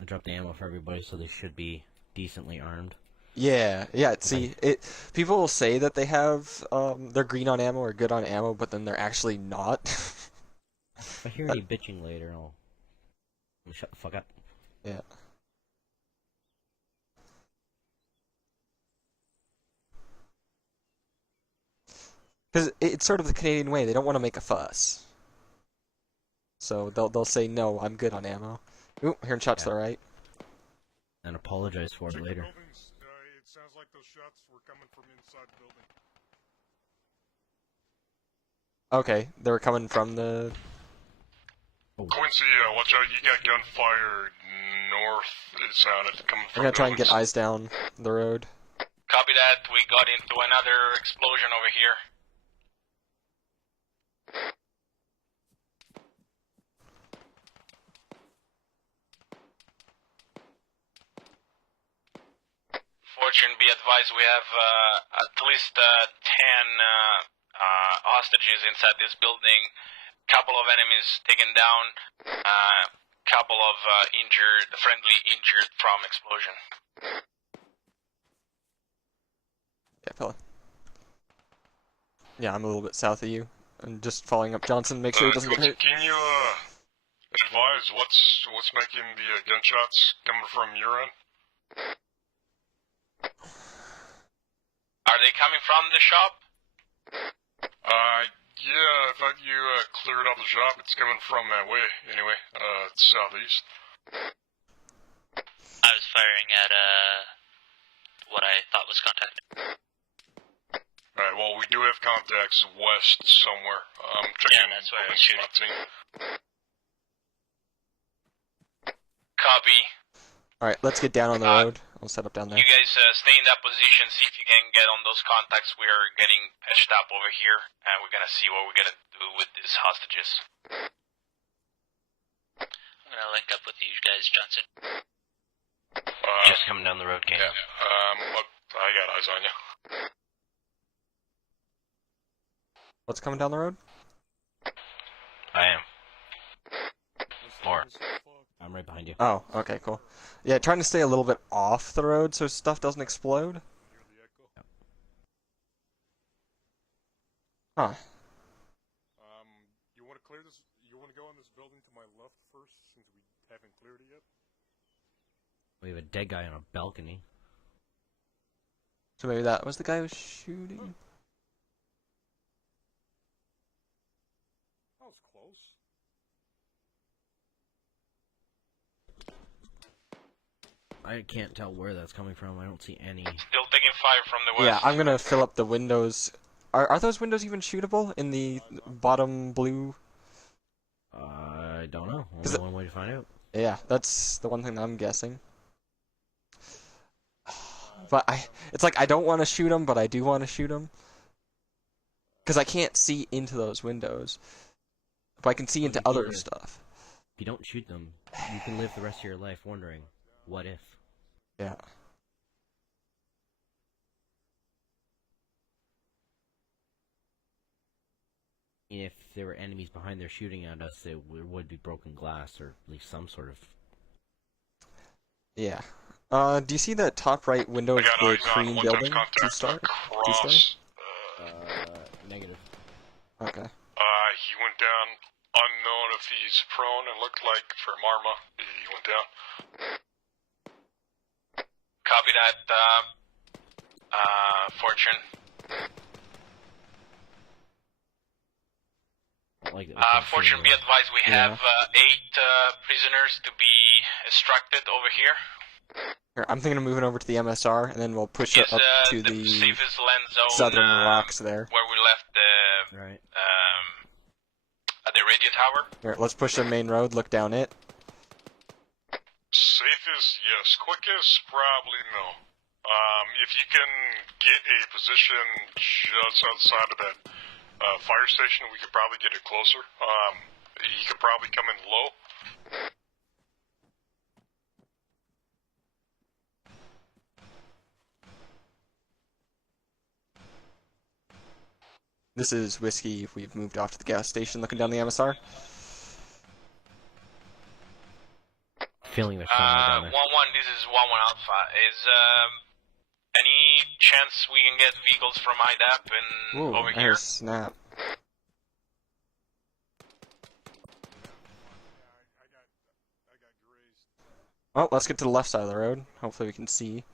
I dropped the ammo for everybody, so they should be decently armed. Yeah. See, people will say that they have they're green on ammo or good on ammo, but then they're actually not. If I hear any bitching later, I'll shut the fuck up. Yeah. Because it's sort of the Canadian way. They don't want to make a fuss. So they'll say, no, I'm good on ammo. Ooh, hearing shots to the right. And apologize for it later. It sounds like those shots were coming from inside the building. Okay, they were coming from the... Quincy, watch out, you got gunfire north. It sounded coming I'm from gonna try and get buildings. eyes down the road. Copy that. We got into another explosion over here. Fortune, be advised, we have at least 10 hostages inside this building. Couple of enemies taken down. Couple of friendly injured from explosion. Yeah, fella. Yeah, I'm a little bit south of you. I'm just following up Johnson, make sure he doesn't get hit. Can you advise what's making the gunshots coming from your end? Are they coming from the shop? Yeah, I thought you cleared out the shop. It's coming from that way, anyway. Southeast. I was firing at what I thought was contact. Alright, well, we do have contacts west somewhere. Checking that's where I was shooting. Copy. Alright, let's get down on the road. I'll set up down there. You guys stay in that position, see if you can get on those contacts. We are getting patched up over here, and we're gonna see what we're gonna do with these hostages. I'm gonna link up with you guys, Johnson. Just coming down the road, Kane. Yeah, I got eyes on you. What's coming down the road? I am. More. I'm right behind you. Oh, okay, cool. Yeah, trying to stay a little bit off the road so stuff doesn't explode. Huh. You want to clear this? You want to go on this building to my left first, since we haven't cleared it yet? We have a dead guy on a balcony. So maybe that was the guy who was shooting? That was close. I can't tell where that's coming from. I don't see any. Still taking fire from the west. Yeah, I'm gonna fill up the windows. Are those windows even shootable in the bottom blue? I don't know. Only one way to find out. Yeah, that's the one thing that I'm guessing. But it's like I don't want to shoot them, but I do want to shoot them. Because I can't see into those windows. But I can see into other stuff. If you don't shoot them, you can live the rest of your life wondering, what if? Yeah. If there were enemies behind there shooting at us, there would be broken glass, or at least some sort of... Yeah. Do you see the top right window of the green building? Two-star? Negative. Okay. He went down unknown if he's prone, and looked like from Arma, he went down. Copy that, Fortune. Fortune, be advised, we have 8 prisoners to be extracted over here. Here, I'm thinking of moving over to the MSR, and then we'll push it up to the safest land zone, southern rocks there. where we left the at the radio tower. Here, let's push the main road, look down it. Safest, yes. Quickest, probably no. If you can get a position just outside of that fire station, we could probably get it closer. You could probably come in low. This is Whiskey. We've moved off to the gas station looking down the MSR. Feeling there's someone down there. 1-1, this is 1-1 Alpha. Is any chance we can get vehicles from IDAP and Ooh, over here? Snap. Well, let's get to the left side of the road. Hopefully we can see.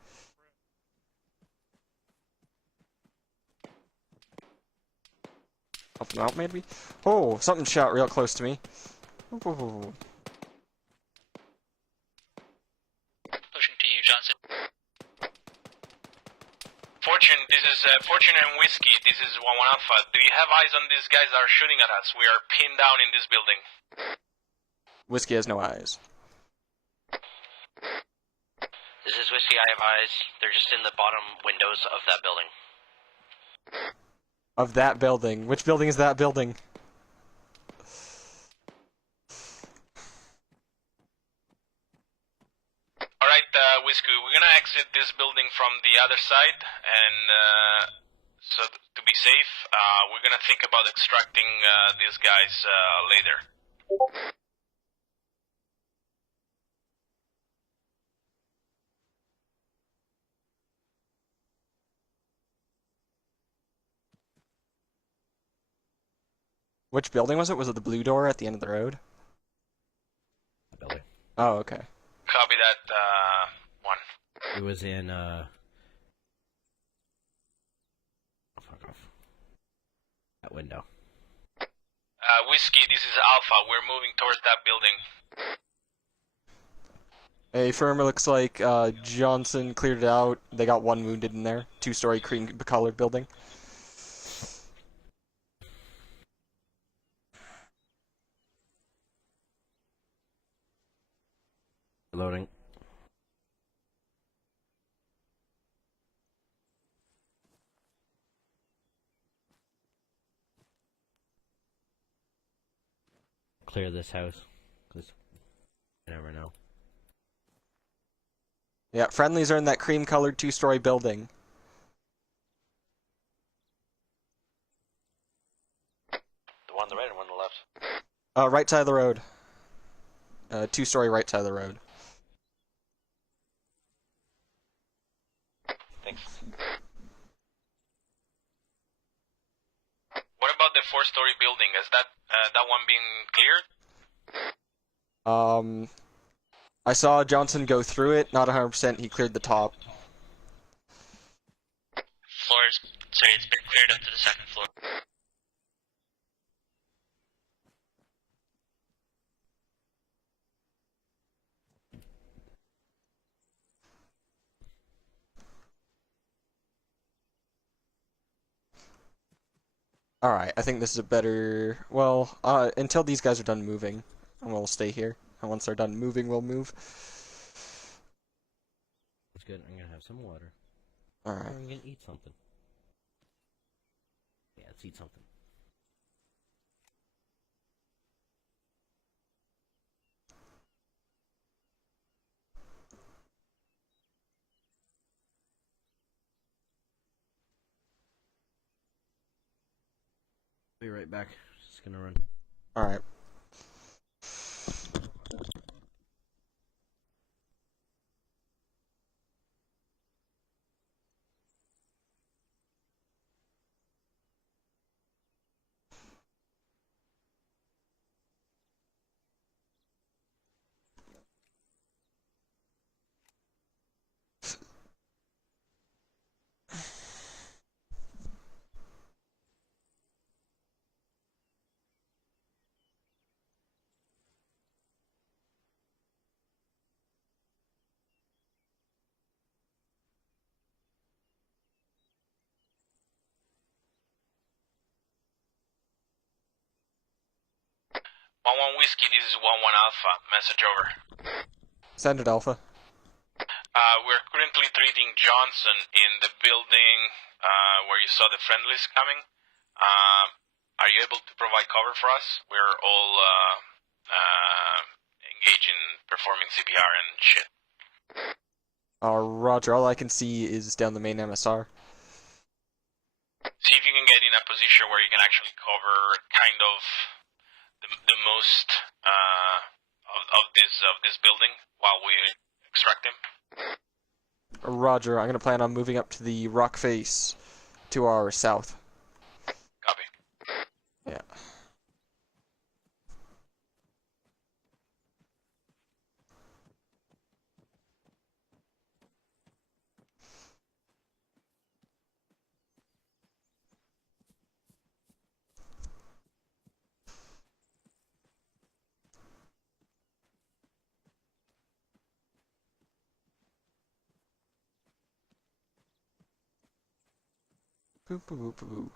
Help him out, maybe? Oh, something shot real close to me. Ooh. Pushing to you, Johnson. Fortune, this is Fortune and Whiskey. This is 1-1 Alpha. Do you have eyes on these guys that are shooting at us? We are pinned down in this building. Whiskey has no eyes. This is Whiskey, I have eyes. They're just in the bottom windows of that building. Of that building. Which building is that building? Alright, Whiskey, we're gonna exit this building from the other side, and so to be safe, we're gonna think about extracting these guys later. Which building was it? Was it the blue door at the end of the road? Building. Oh, okay. Copy that, one. It was in, fuck off. That window. Whiskey, this is Alpha. We're moving towards that building. Hey, firm, it looks like Johnson cleared it out. They got one wounded in there. Two-story cream-colored building. Loading. Clear this house, because you never know. Yeah, friendlies are in that cream-colored two-story building. The one on the right and one on the left. Right side of the road. Two-story right side of the road. Thanks. What about the 4-story building? Is that one being cleared? I saw Johnson go through it. Not 100%. He cleared the top. Floors. Sorry, it's been cleared up to the second floor. Alright, I think this is a better... Well, until these guys are done moving, and we'll stay here. And once they're done moving, we'll move. That's good. I'm gonna have some water. Alright. I'm gonna eat something. Yeah, let's eat something. Be right back. Just gonna run. Alright. Whiskey, this is 1-1 Alpha. Message over. Send it, Alpha. We're currently treating Johnson in the building where you saw the friendlies coming. Are you able to provide cover for us? We're all engaged in performing CPR and shit. Roger. All I can see is down the main MSR. See if you can get in a position where you can actually cover kind of the most of this building while we extract him. Roger. I'm gonna plan on moving up to the rock face to our south. Copy. Yeah. Boo boo boo boo boo.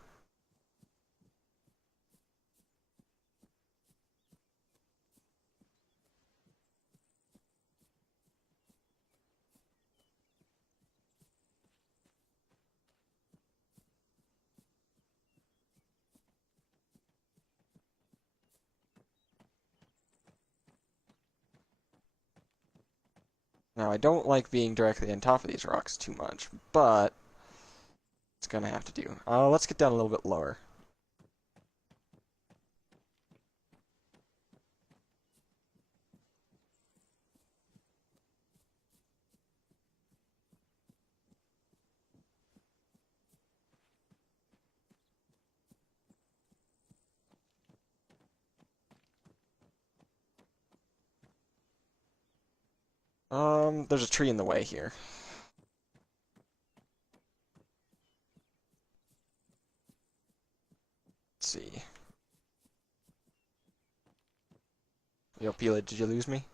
Now, I don't like being directly on top of these rocks too much, but it's gonna have to do. Let's get down a little bit lower. There's a tree in the way here. Let's see. Yo, Pila, did you lose me?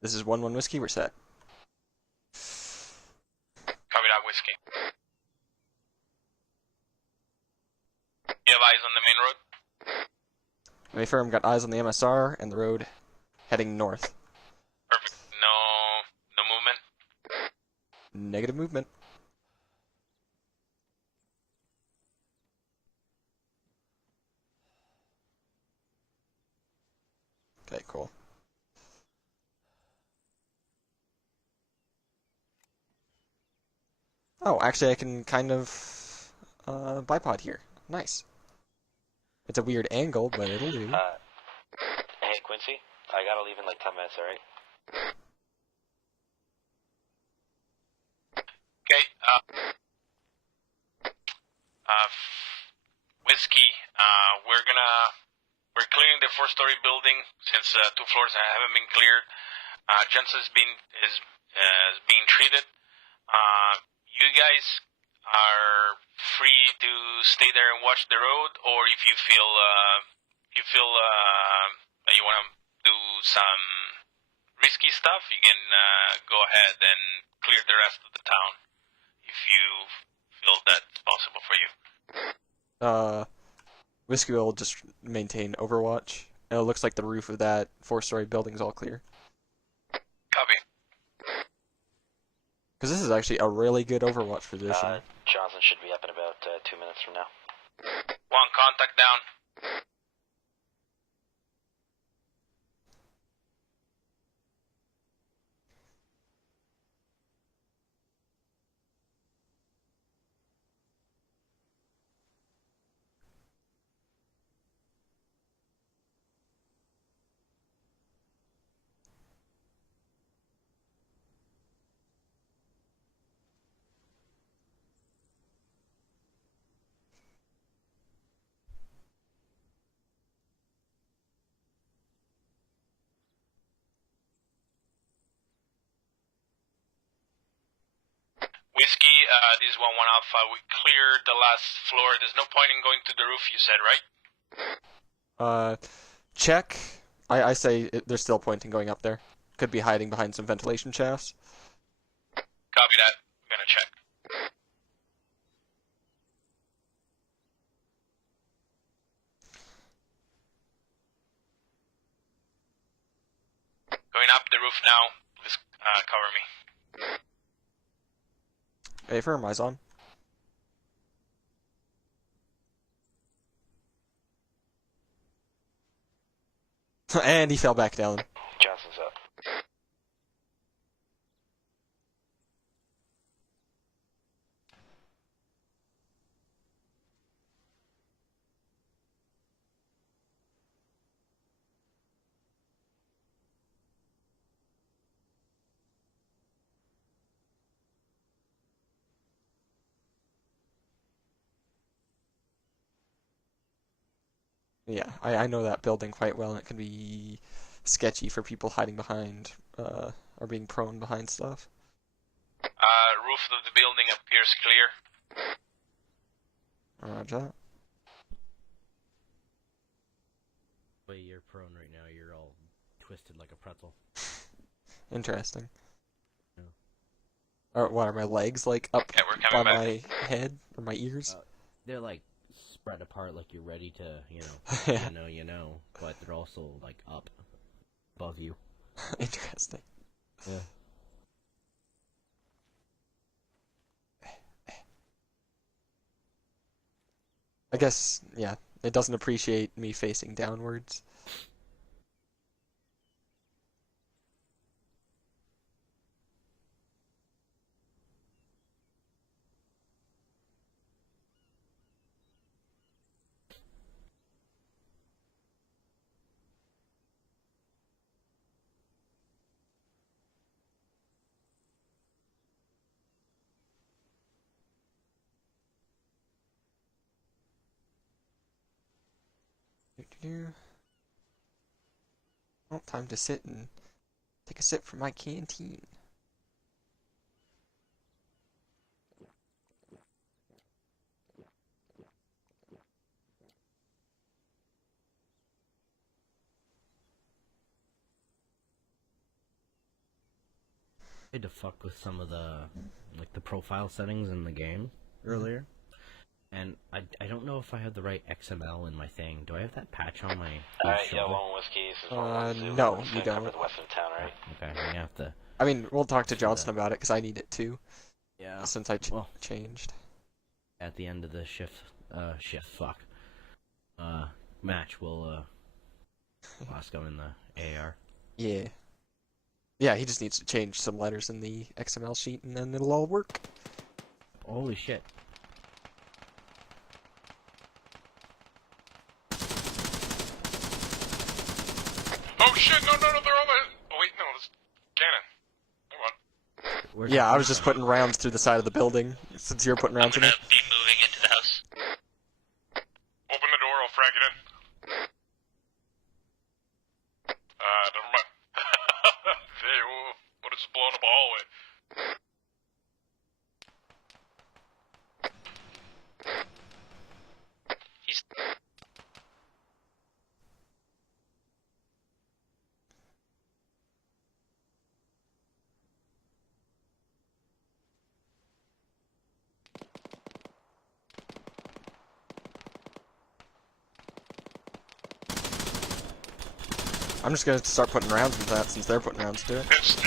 This is 1-1 whiskey, we're set. Copy that, whiskey. You have eyes on the main road? Mayfair, got eyes on the MSR and the road heading north. Perfect. No movement? Negative movement. Okay, cool. Oh, actually I can kind of bipod here. Nice. It's a weird angle, but it'll do. Hey, Quincy, I gotta leave in like 10 minutes, alright? Okay, whiskey, we're clearing the 4-story building since 2 floors haven't been cleared. Jensen's is being treated. You guys are free to stay there and watch the road, or if you feel that you want to do some risky stuff, you can go ahead and clear the rest of the town if you feel that's possible for you. Whiskey will just maintain Overwatch. And it looks like the roof of that 4-story building's all clear. Copy. Because this is actually a really good Overwatch position. Johnson should be up in about 2 minutes from now. 1, contact down. Whiskey, this is 1-1 Alpha. We cleared the last floor. There's no point in going to the roof, you said, right? Check. I say there's still a point in going up there. Could be hiding behind some ventilation shafts. Copy that. I'm gonna check. roof now. Please cover me. Hey, firm, eyes on. And he fell back down. Johnson's up. Yeah, I know that building quite well, and it can be sketchy for people hiding behind, or being prone behind stuff. Roof of the building appears clear. Roger that. The way you're prone right now, you're all twisted like a pretzel. Interesting. Yeah. Or what, are my legs, like, up Yeah, we're by coming back. my head? Or my ears? They're like spread apart, like you're ready to, Yeah. you know, but they're also like up above you. Interesting. Yeah. I guess, yeah, it doesn't appreciate me facing downwards. Well, time to sit and take a sip from my canteen. I had to fuck with some of the profile settings in the game earlier, and I don't know if I have the right XML in my thing. Do I have that patch on my? Alright, yeah, 1 whiskey. This is 1 Zulu. No, It's you gonna cover don't. the western town, right? Okay, I'm gonna have to. I mean, we'll talk to Johnson about it, because I need it too, Yeah. since I Well, changed. at the end of the match, we'll ask him in the AR. Yeah. Yeah, he just needs to change some letters in the XML sheet, and then it'll all work. Holy shit. Oh shit, no, they're on the... Oh wait, no, it's cannon. Hang on. Where's Yeah, that I was coming just from? putting rounds through the side of the building, since you're putting I'm rounds in gonna it. be moving into the house. Open the door, I'll frag it in. Never mind. Hey, what is blowing up a hallway? He's I'm just gonna start putting rounds into that, since they're putting rounds to it. It's the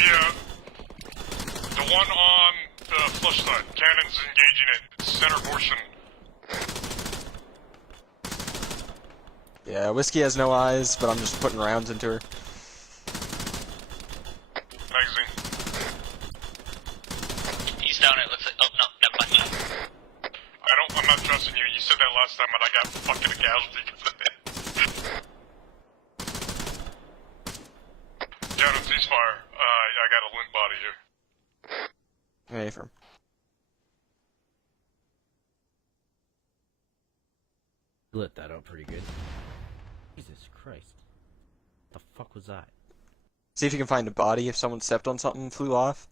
one on the flush side. Cannon's engaging it. It's center portion. Yeah, Whiskey has no eyes, but I'm just putting rounds into her. Magazine. he's down. It looks like. Oh no, never mind. I'm not trusting you. You said that last time and I got fucking a casualty because of it. Cannon, ceasefire. I got a limp body here. Hey, firm. You lit that up pretty good. Jesus Christ. The fuck was that? See if you can find a body if someone stepped on something and flew off.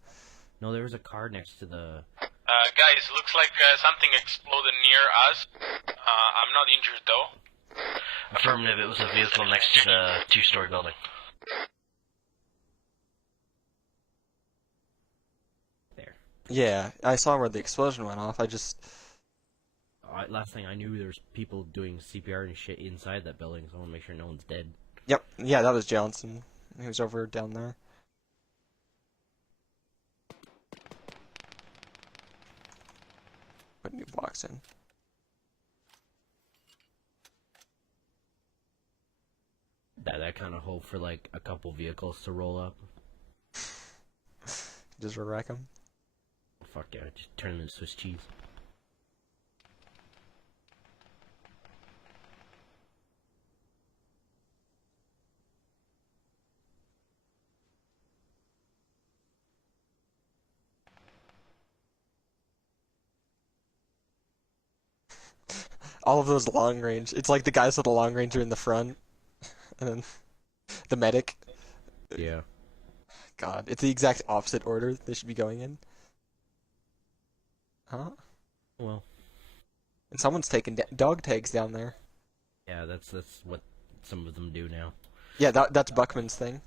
No, there was a car next to the... Guys, looks like something exploded near us. I'm not injured though. Affirmative. It was a vehicle next to the two-story building. There. Yeah, I saw where the explosion went off. I just... Last thing I knew, there was people doing CPR and shit inside that building, so I want to make sure no one's dead. Yep, yeah, that was Johnson. He was over down there. just walks in. That kind of hope for like a couple vehicles to roll up. Just wreck him. Fuck yeah, just turn them into Swiss cheese. All of those long range. It's like the guys with the long range are in the front, and then the medic. Yeah. God, it's the exact opposite order they should be going in. Huh? Well. And someone's taking dog tags down there. Yeah, that's what some of them do now. Yeah, that's Buckman's thing.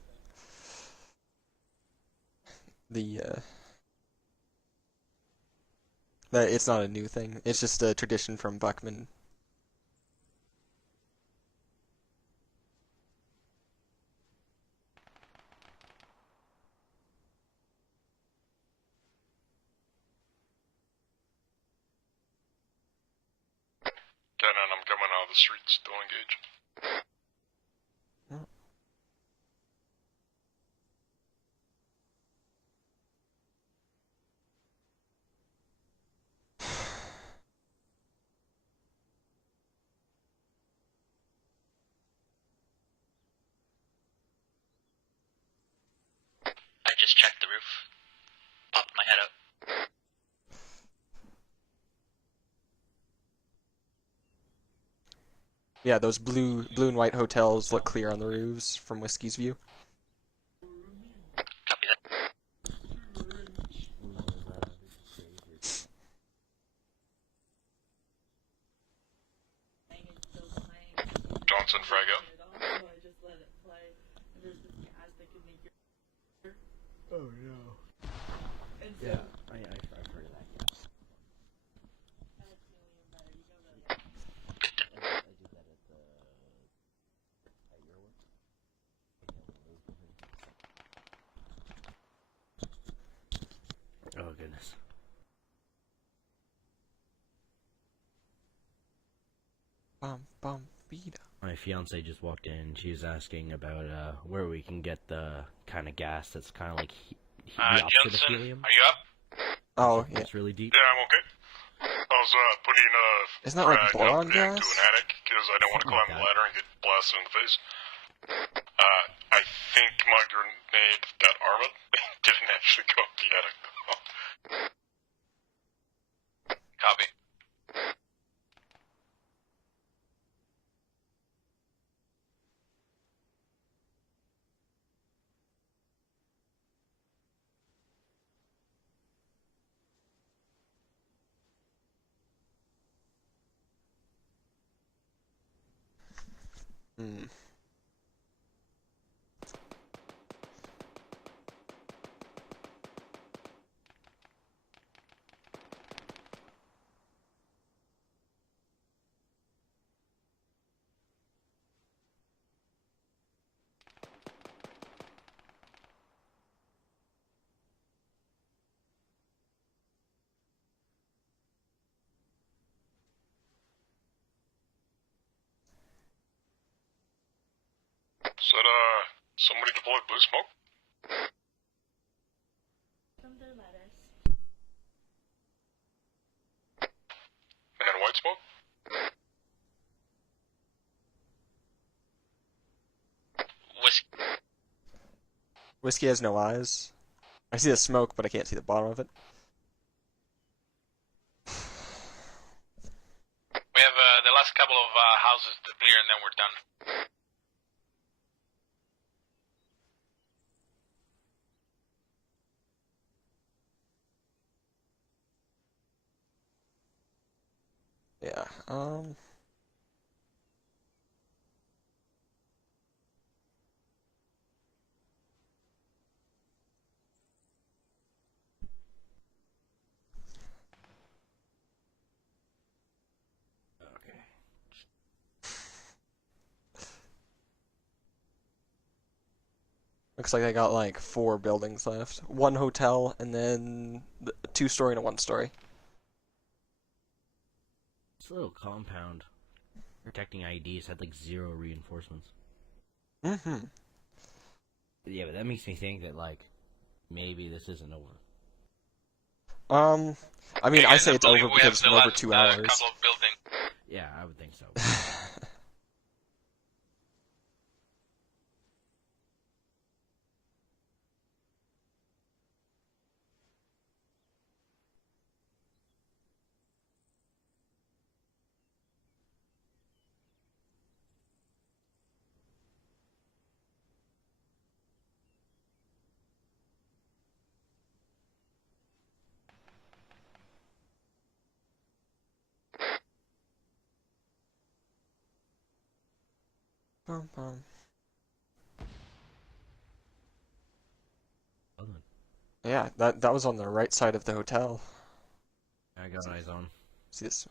It's not a new thing. It's just a tradition from Buckman. Cannon, I'm coming out of the streets. Don't engage. I just checked the roof. Popped my head up. Yeah, those blue and white hotels look clear on the roofs from Whiskey's view. Copy that. Johnson, frag up. Oh no. Yeah, I've heard of that. Oh goodness. My fiance just walked in. She was asking about where we can get the kind of gas that's kind of like the opposite of Johnson, helium. are you up? Oh, yeah. It's really deep. Yeah, I'm okay. I was putting Isn't that like frag boron up gas? into an attic because I don't want to Something climb like the ladder and get blasted in the face. I think my grenade got armored. Didn't actually go up the attic though. Copy. Hmm. Said somebody deployed blue smoke? From their lettuce. And white smoke? Whiskey has no eyes. I see the smoke, but I can't see the bottom of it. We have the last couple of houses to clear and then we're done. Yeah, Okay. looks like I got like 4 buildings left. 1 hotel, and then a 2-story and a 1-story. This little compound protecting IEDs had like 0 reinforcements. Mm-hmm. Yeah, but that makes me think that like maybe this isn't over. I mean, Hey I guys, say I it's believe over we because have it's the been over last 2 hours. couple of buildings. Yeah, I would think so. Bum, bum. Yeah, that was on the right side of the hotel. I got eyes on. See this?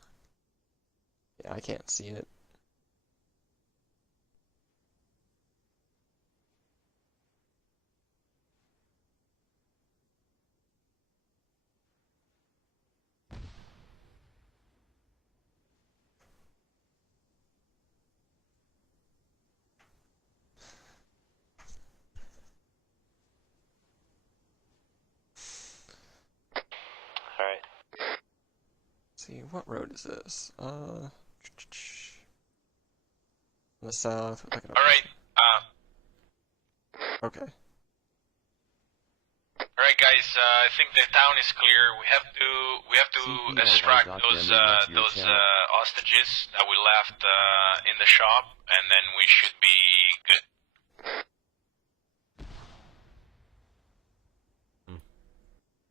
Yeah, I can't see it. Alright. See, what road is this? On the south. Look it up. Alright, Okay. alright guys, I think the town is clear. We have to extract those hostages that we left in the shop, and then we should be good.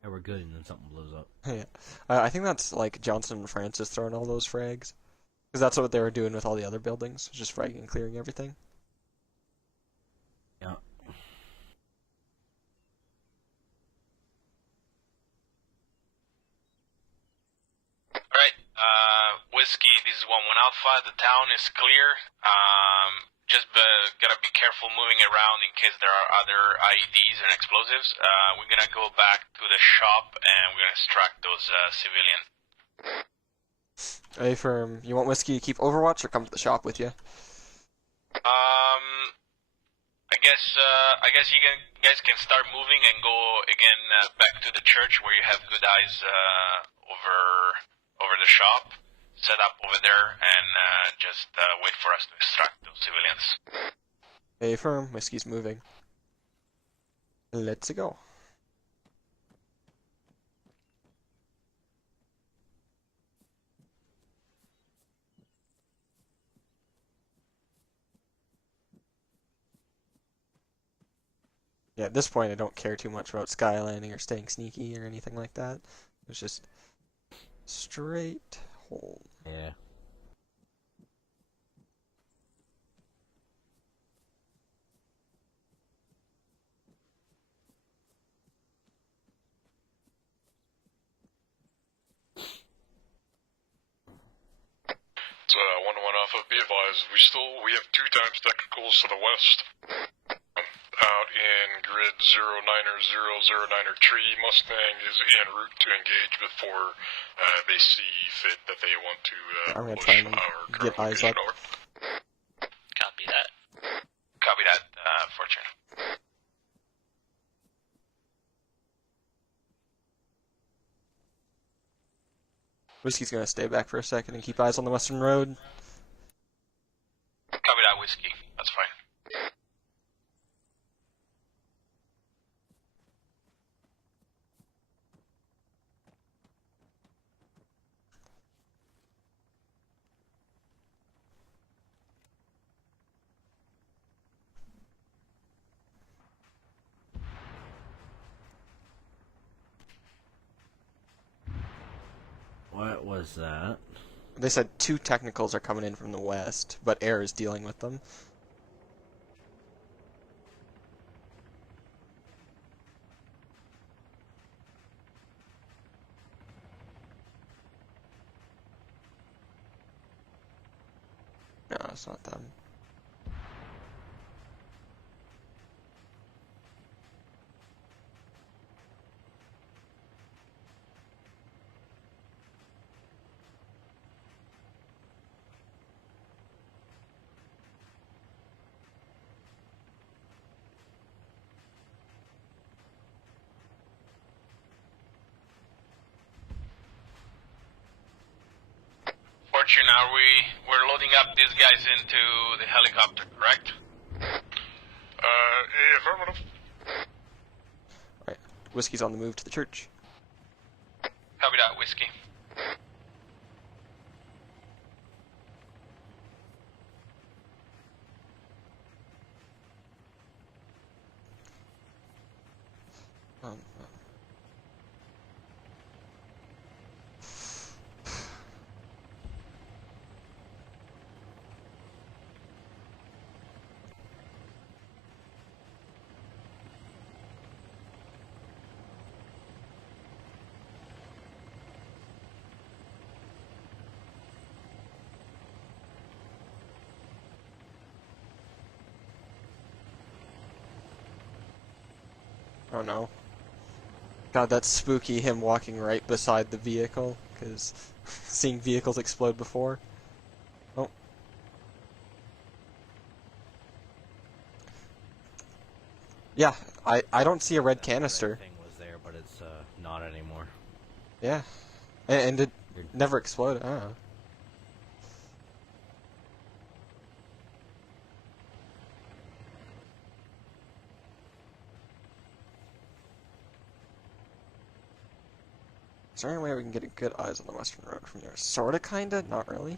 Yeah, we're good, and then something blows up. Yeah. I think that's like Johnson and Francis throwing all those frags. Because that's what they were doing with all the other buildings. Just fragging and clearing everything. Yeah. Alright, Whiskey, this is 1-1 Alpha. The town is clear. Just gotta be careful moving around in case there are other IEDs and explosives. We're gonna go back to the shop and we're gonna extract those civilians. Hey, firm. You want Whiskey to keep Overwatch or come to the shop with you? I guess you guys can start moving and go again back to the church where you have good eyes over the shop. Set up over there and just wait for us to extract those civilians. Hey, firm. Whiskey's moving. Let's go. Yeah, at this point I don't care too much about skylining or staying sneaky or anything like that. It's just straight home. Yeah. It's 1-1 Alpha. Be advised, we have 2 times technicals to the west. Out in grid 09009er tree, Mustang is en route to engage before they see fit that they want to I'm gonna push try and our get current eyes location up. over. Copy that. Copy that, Fortune. Whiskey's gonna stay back for a second and keep eyes on the western road. Copy that, Whiskey. That's fine. What was that? They said 2 technicals are coming in from the west, but air is dealing with them. No, it's not them. Fortune, we're loading up these guys into the helicopter, correct? Affirmative. Alright, Whiskey's on the move to the church. Copy that, Whiskey. Oh no. God, that's spooky, him walking right beside the vehicle, because seeing vehicles explode before. Oh. Yeah, I don't see a red canister. Red thing was there, but it's not anymore. Yeah. And it never exploded. I don't know. Is there any way we can get a good eyes on the Western Road from here? Sorta, kinda, not really.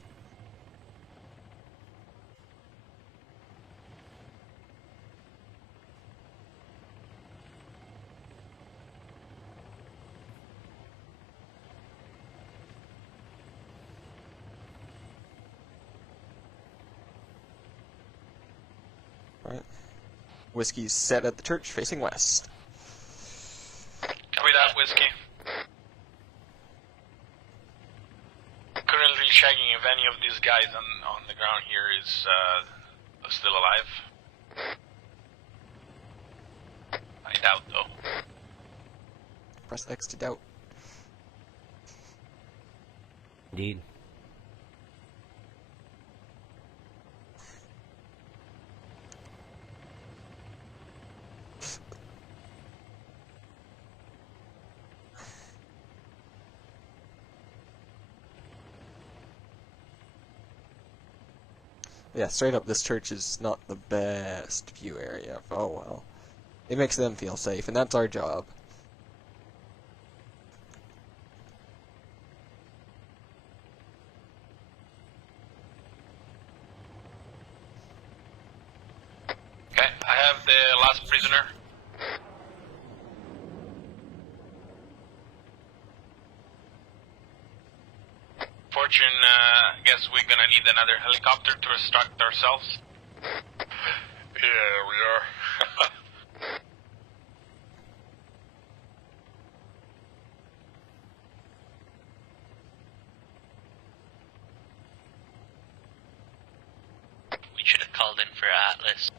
Alright. Whiskey's set at the church facing west. Copy that, Whiskey. Currently checking if any of these guys on the ground here is still alive. I doubt, though. Press X to doubt. Indeed. Yeah, straight up, this church is not the best view area. Oh well. It makes them feel safe, and that's our job. Okay, I have the last prisoner. Fortune, guess we're gonna need another helicopter to extract ourselves. Yeah, we are. We should have called in for Atlas.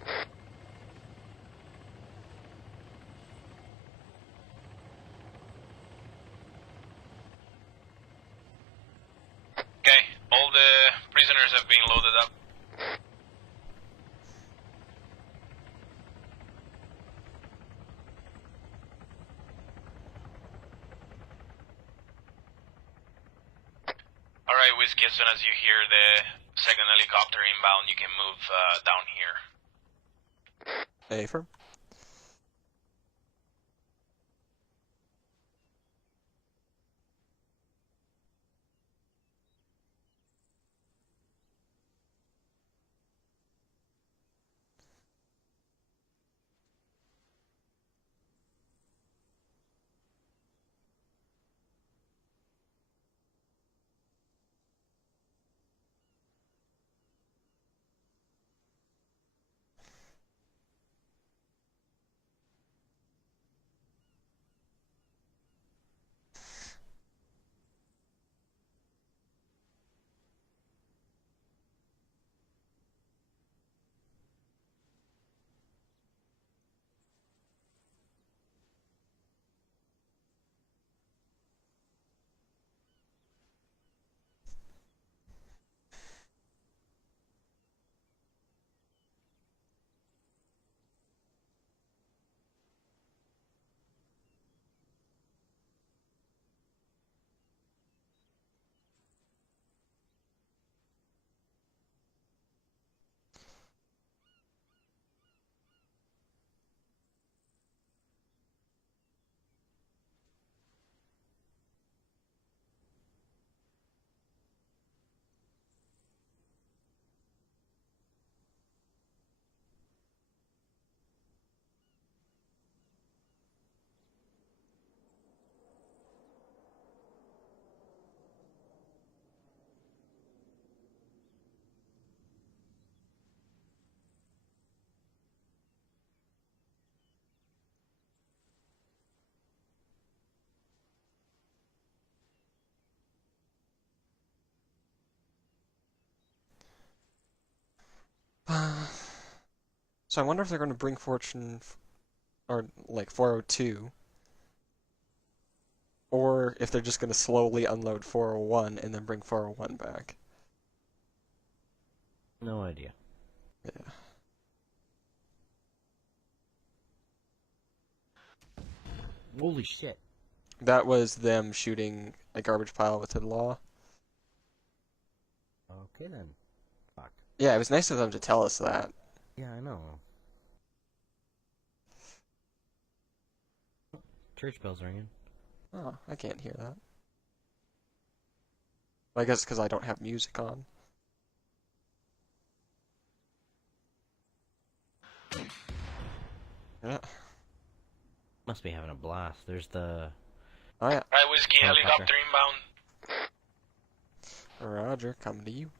Okay, all the prisoners have been loaded up. Alright, Whiskey, as soon as you hear the second helicopter inbound, you can move down here. Affirm. So I wonder if they're going to bring Fortune, or like 402, or if they're just going to slowly unload 401 and then bring 401 back. No idea. Yeah. Holy shit. That was them shooting a garbage pile within law. Okay then. Fuck. Yeah, it was nice of them to tell us that. Yeah, I know. Church bells ringing. Oh, I can't hear that. I guess because I don't have music on. Yeah. Must be having a blast. There's the... Oh yeah. Right, Whiskey, Helicopter. helicopter inbound. Roger, coming to you.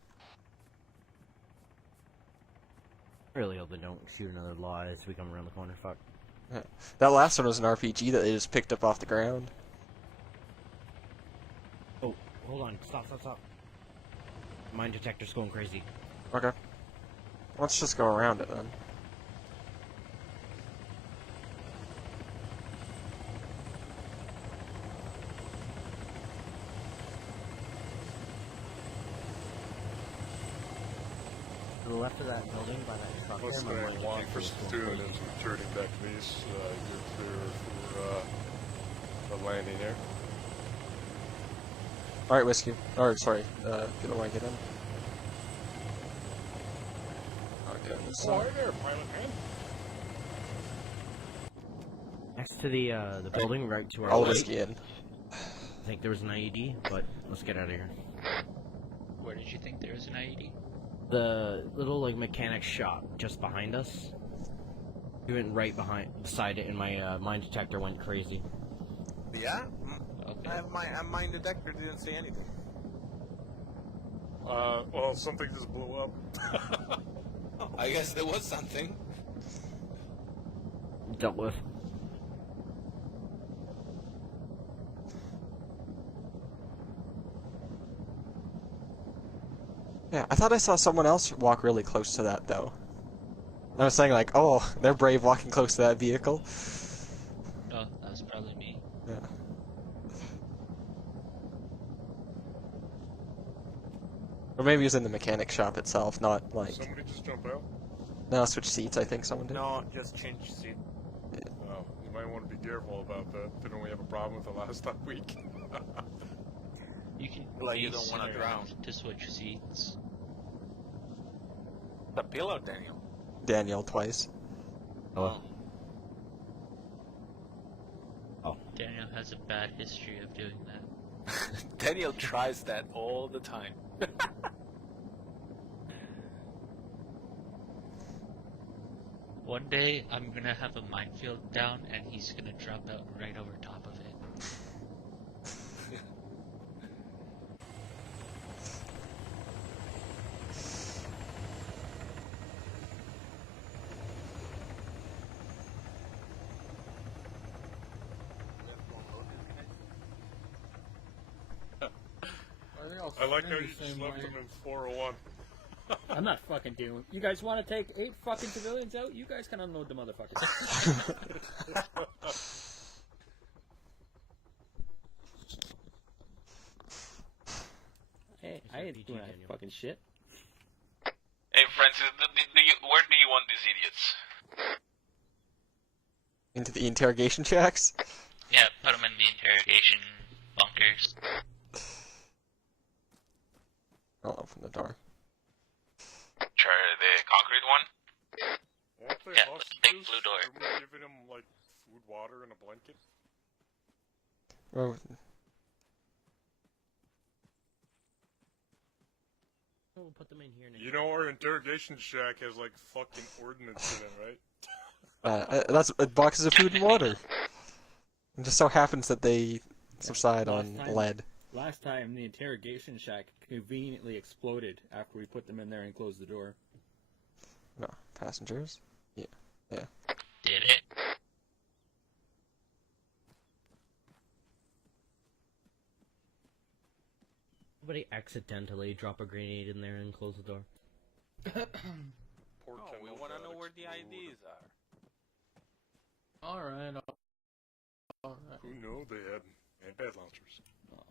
I really hope they don't shoot another law as we come around the corner. Fuck. Yeah. That last one was an RPG that they just picked up off the ground. Oh, hold on. Stop, stop, stop. Mine detector's going crazy. Okay. Let's just go around it then. To the left of that building by that truck What's there, my going mine on for detector's going student crazy. is returning back to base. You're clear for the landing there. Alright, Whiskey. Or, sorry, if you don't want to get in. Okay, this Oh, hi there, pilot man. Next to the building right to our All right. Whiskey in. I think there was an IED, but let's get out of here. Where did you think there was an IED? The little like mechanic shop just behind us. We went right beside it, and my mine detector went crazy. Yeah? Okay. I have my detector didn't say anything. Well, something just blew up. I guess there was something. Dealt with. Yeah, I thought I saw someone else walk really close to that, though. I was saying, like, oh, they're brave walking close to that vehicle. Oh, that was probably me. Yeah. Or maybe it was in the mechanic shop itself, not, like... Somebody just jump out? No, switch seats, I think someone did. No, just change seat. Oh, you might want to be careful about that. Didn't we have a problem with the last week? You can Like you face don't wanna it drown. around to switch seats. The pillow, Daniel. Daniel twice. Hello. Daniel has a bad history of doing that. Daniel tries that all the time. One day, I'm gonna have a minefield down, and he's gonna drop out right over top of it. I like how swim you the just same left way. them in 401. I'm not fucking doing. You guys want to take 8 fucking civilians out? You guys can unload the motherfuckers. Hey, I ain't doing that fucking shit. Hey, Francis, where do you want these idiots? Into the interrogation shacks? Yeah, put him in the interrogation bunkers. I'll open the door. Try the concrete one? Aren't they Yeah, with the big hostages? blue door. Are we giving them, like, food, water, and a blanket? Oh, We'll put them in here next. You know our interrogation shack has, like, fucking ordnance in it, right? that's boxes of food and water. It just so happens that they subside Last on time- lead. Last time, the interrogation shack conveniently exploded after we put them in there and closed the door. No, passengers? Yeah. Yeah. Did it? Somebody accidentally drop a grenade in there and close the door. Port No, we want to know where the IDs are. All right. All right. Who knew they had man-pad launchers? Oh,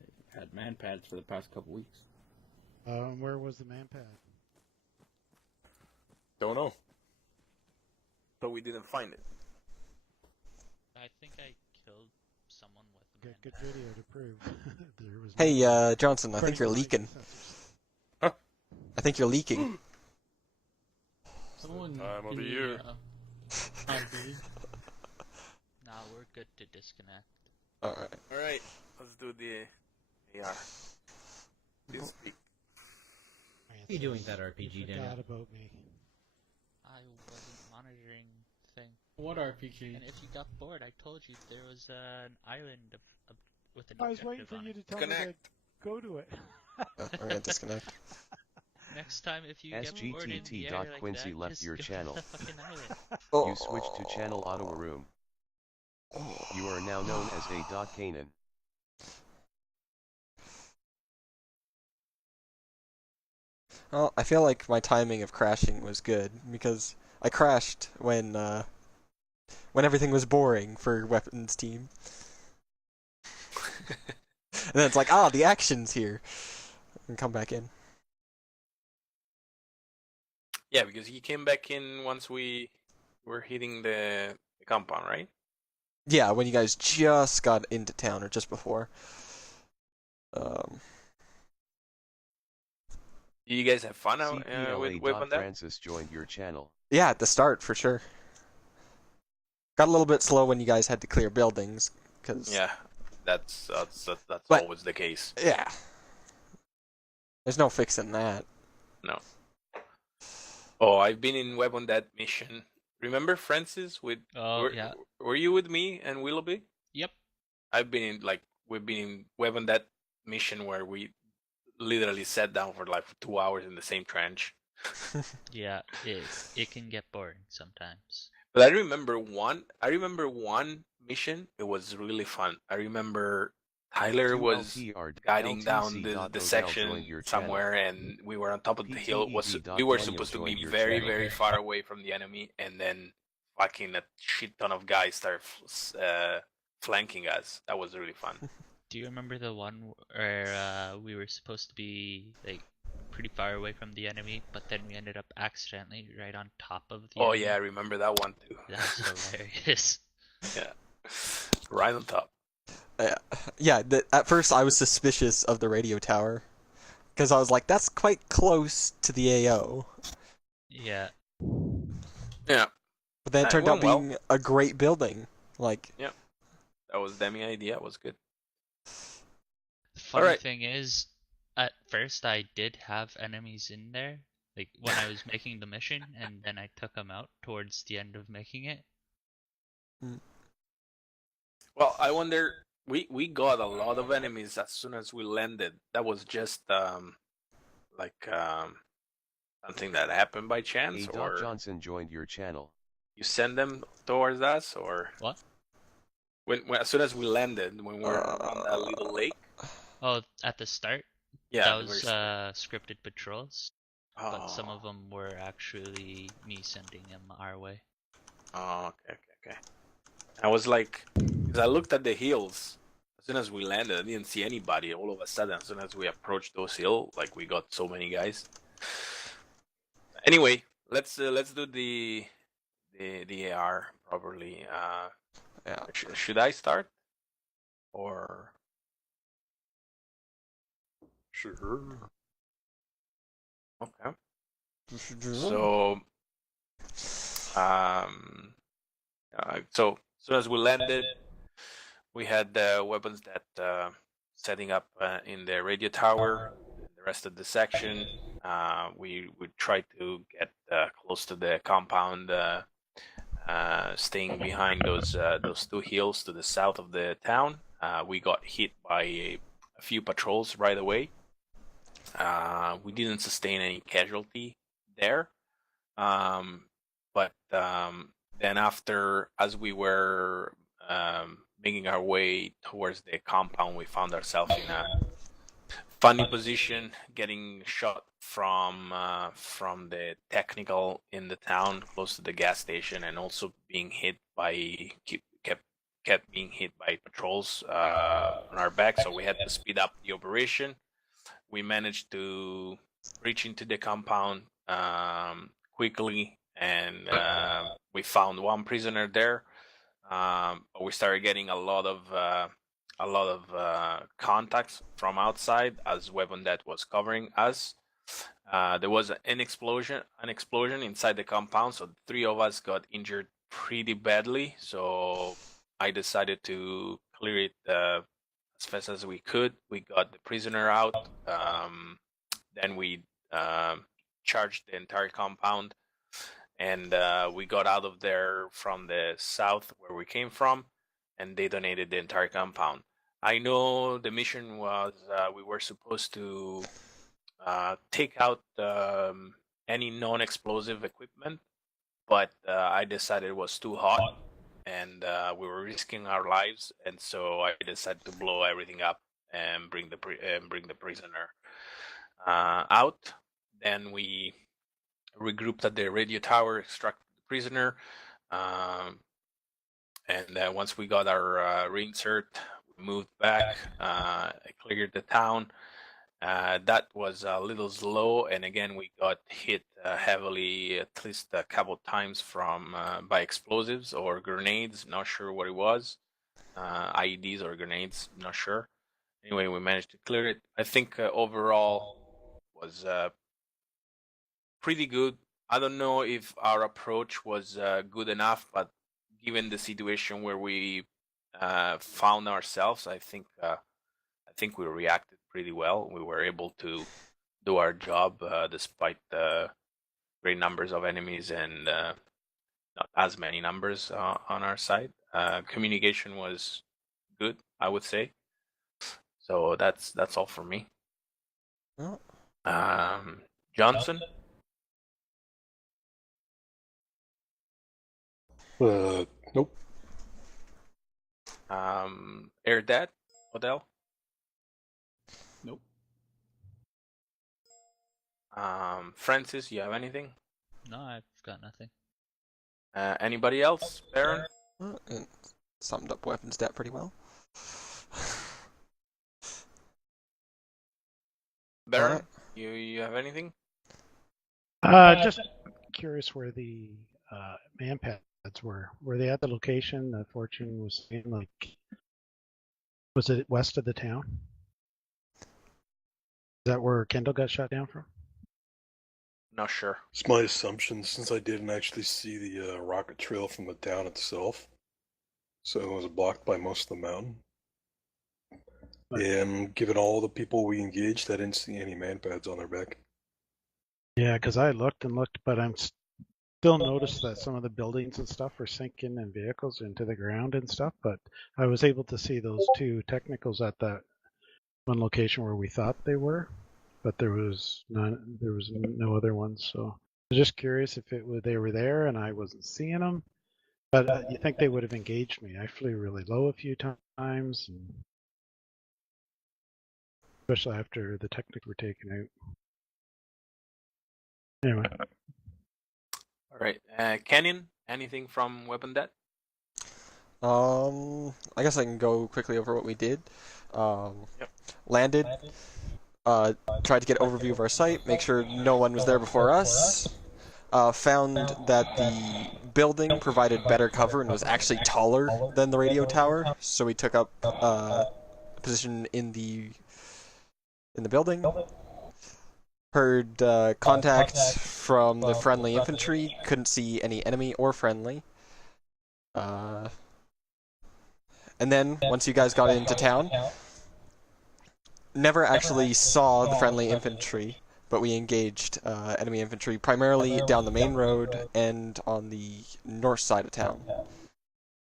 they've had man pads for the past couple weeks. Where was the man pad? Don't know. But we didn't find it. I think I killed someone with a Good video to prove there was. Hey, Johnson, I think you're According to leaking. sensors. Huh? I think you're leaking. Someone Time of give the me, year. ID. Nah, we're good to disconnect. Alright. Alright, let's do the AR. Please speak. What are you doing with that RPG, You Daniel? forgot about me. I wasn't monitoring thing. What RPG? And if you got bored, I told you there was an island with an I was objective waiting for on you it. to tell me to go to it. We're gonna disconnect. Next time, if you get bored in the area like SGTT. that, left just your go to channel. the fucking island. You switched to channel auto room. You are now known as a Kanan. Well, I feel like my timing of crashing was good because I crashed when everything was boring for weapons team. And then it's like, the action's here. And come back in. Yeah, because he came back in once we were hitting the compound, right? Yeah, when you guys just got into town or just before. Do you guys have fun with Weapon Death? Francis joined your channel. Yeah, at the start for sure. Got a little bit slow when you guys had to clear buildings, cause Yeah, that's But- always the case. yeah, there's no fixing that. No. Oh, I've been in Weapon Death mission. Remember Francis with? Oh, yeah. Were you with me and Willoughby? Yep. We've been in Weapon Death mission where we literally sat down for like 2 hours in the same trench. Yeah, it can get boring sometimes. But I remember one mission. It was really fun. I remember Tyler was guiding down the section somewhere, and we were on top of the hill. We were supposed to be very, very far away from the enemy, and then fucking a shit ton of guys started flanking us. That was really fun. Do you remember the one where we were supposed to be like pretty far away from the enemy, but then we ended up accidentally right on top of the enemy? Yeah, I remember that one too. That's hilarious. Yeah, right on top. Yeah, at first I was suspicious of the radio tower, because I was like, that's quite close to the AO. Yeah. Yeah. But then it turned out went well. being a great building. Like, Yeah, that was Demi idea. It was good. The funny Alright. thing is, at first I did have enemies in there, like when I was making the mission, and then I took them out towards the end of making it. Well, I wonder. We got a lot of enemies as soon as we landed. That was just something that happened by chance, or Johnson joined your channel. you send them towards us, or What? When as soon as we landed, when we were on that little lake. Oh, at the start? Yeah, That the was very scripted patrols, but some Oh. of them were actually me sending them our way. Oh, okay. I was like, because I looked at the hills. As soon as we landed, I didn't see anybody. All of a sudden, as soon as we approached those hills, like we got so many guys. Anyway, let's do the AR properly. yeah. Should I start, or Sure. okay? So, so as soon as we landed, we had weapons that setting up in the radio tower. The rest of the section, we tried to get close to the compound, staying behind those two hills to the south of the town. We got hit by a few patrols right away. We didn't sustain any casualty there, but then after, as we were making our way towards the compound, we found ourselves in a funny position, getting shot from the technical in the town close to the gas station, and also being hit by kept being hit by patrols on our back. So we had to speed up the operation. We managed to reach into the compound quickly, and we found one prisoner there. But we started getting a lot of contacts from outside as weapon that was covering us. There was an explosion inside the compound, so 3 of us got injured pretty badly. So I decided to clear it as fast as we could. We got the prisoner out. Then we charged the entire compound, and we got out of there from the south where we came from, and they donated the entire compound. I know the mission was we were supposed to take out any non-explosive equipment, but I decided it was too hot, and we were risking our lives, and so I decided to blow everything up and bring the prisoner out. Then we regrouped at the radio tower, extracted the prisoner, and once we got our reinsert, we moved back, cleared the town. That was a little slow, and again we got hit heavily at least a couple times from by explosives or grenades. Not sure what it was, IEDs or grenades. Not sure. Anyway, we managed to clear it. I think overall was pretty good. I don't know if our approach was good enough, but given the situation where we found ourselves, I think we reacted pretty well. We were able to do our job despite the great numbers of enemies and not as many numbers on our side. Communication was good, I would say. So that's all for me. Oh. Johnson? Nope. Air Dad? Odell? Nope. Francis, you have anything? No, I've got nothing. Anybody else? Baron? It summed up weapons debt pretty well. Baron, Alright. you have anything? Just curious where the man pads were. Were they at the location that Fortune was saying? Like, was it west of the town? Is that where Kendall got shot down from? Not sure. It's my assumption since I didn't actually see the rocket trail from the town itself. So it was blocked by most of the mountain. And given all the people we engaged, I didn't see any man pads on their back. Yeah, because I looked and looked, but I'm still noticed that some of the buildings and stuff are sinking and vehicles into the ground and stuff. But I was able to see those 2 technicals at that one location where we thought they were, but there was none. There was no other ones. So I was just curious if they were there and I wasn't seeing them. But you think they would have engaged me? I flew really low a few times, and especially after the technical were taken out. Anyway. All right. Kenyon, anything from Weapon Debt? I guess I can go quickly over what we did. Yep. Landed, tried to get an overview of our site, make sure no one was there before us. Found that the building provided better cover and was actually taller than the radio tower, so we took up a position in the building. Heard contact from the friendly infantry, couldn't see any enemy or friendly. And then, once you guys got into town, never actually saw the friendly infantry, but we engaged enemy infantry primarily down the main road and on the north side of town.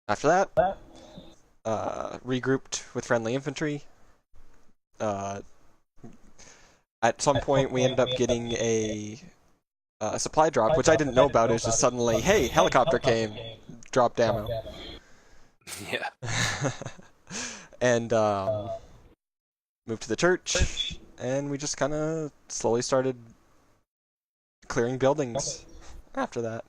After that, regrouped with friendly infantry. At some point, we ended up getting a supply drop, which I didn't know about. It was just suddenly, hey, helicopter came, dropped ammo. Yeah. And moved to the church, and we just kind of slowly started clearing buildings after that.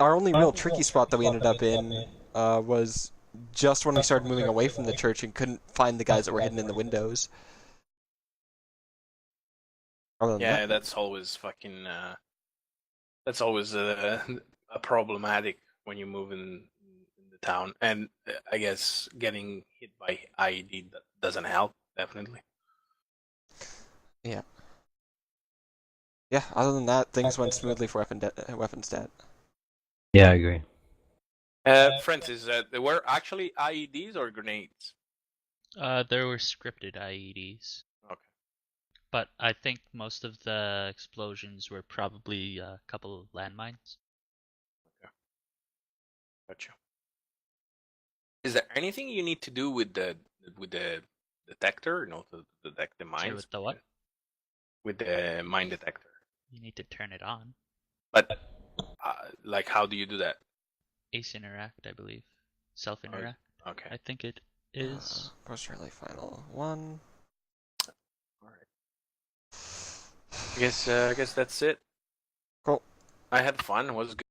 Our only real tricky spot that we ended up in was just when we started moving away from the church and couldn't find the guys that were hidden in the windows. Yeah, that's always fucking. That's always a problematic when you move in the town, and I guess getting hit by IED doesn't help. Definitely. Yeah. Yeah. Other than that, things went smoothly for Weaponstat. Yeah, I agree. Francis, there were actually IEDs or grenades? There were scripted IEDs. Okay. But I think most of the explosions were probably a couple of landmines. Okay. Gotcha. Is there anything you need to do with the detector, to detect the mines? Sorry, with the what? With the mine detector. You need to turn it on. But, like, how do you do that? Ace interact, I believe. Self interact. Okay. I think it is. Post early final 1. I guess that's it. Cool. I had fun. It was good.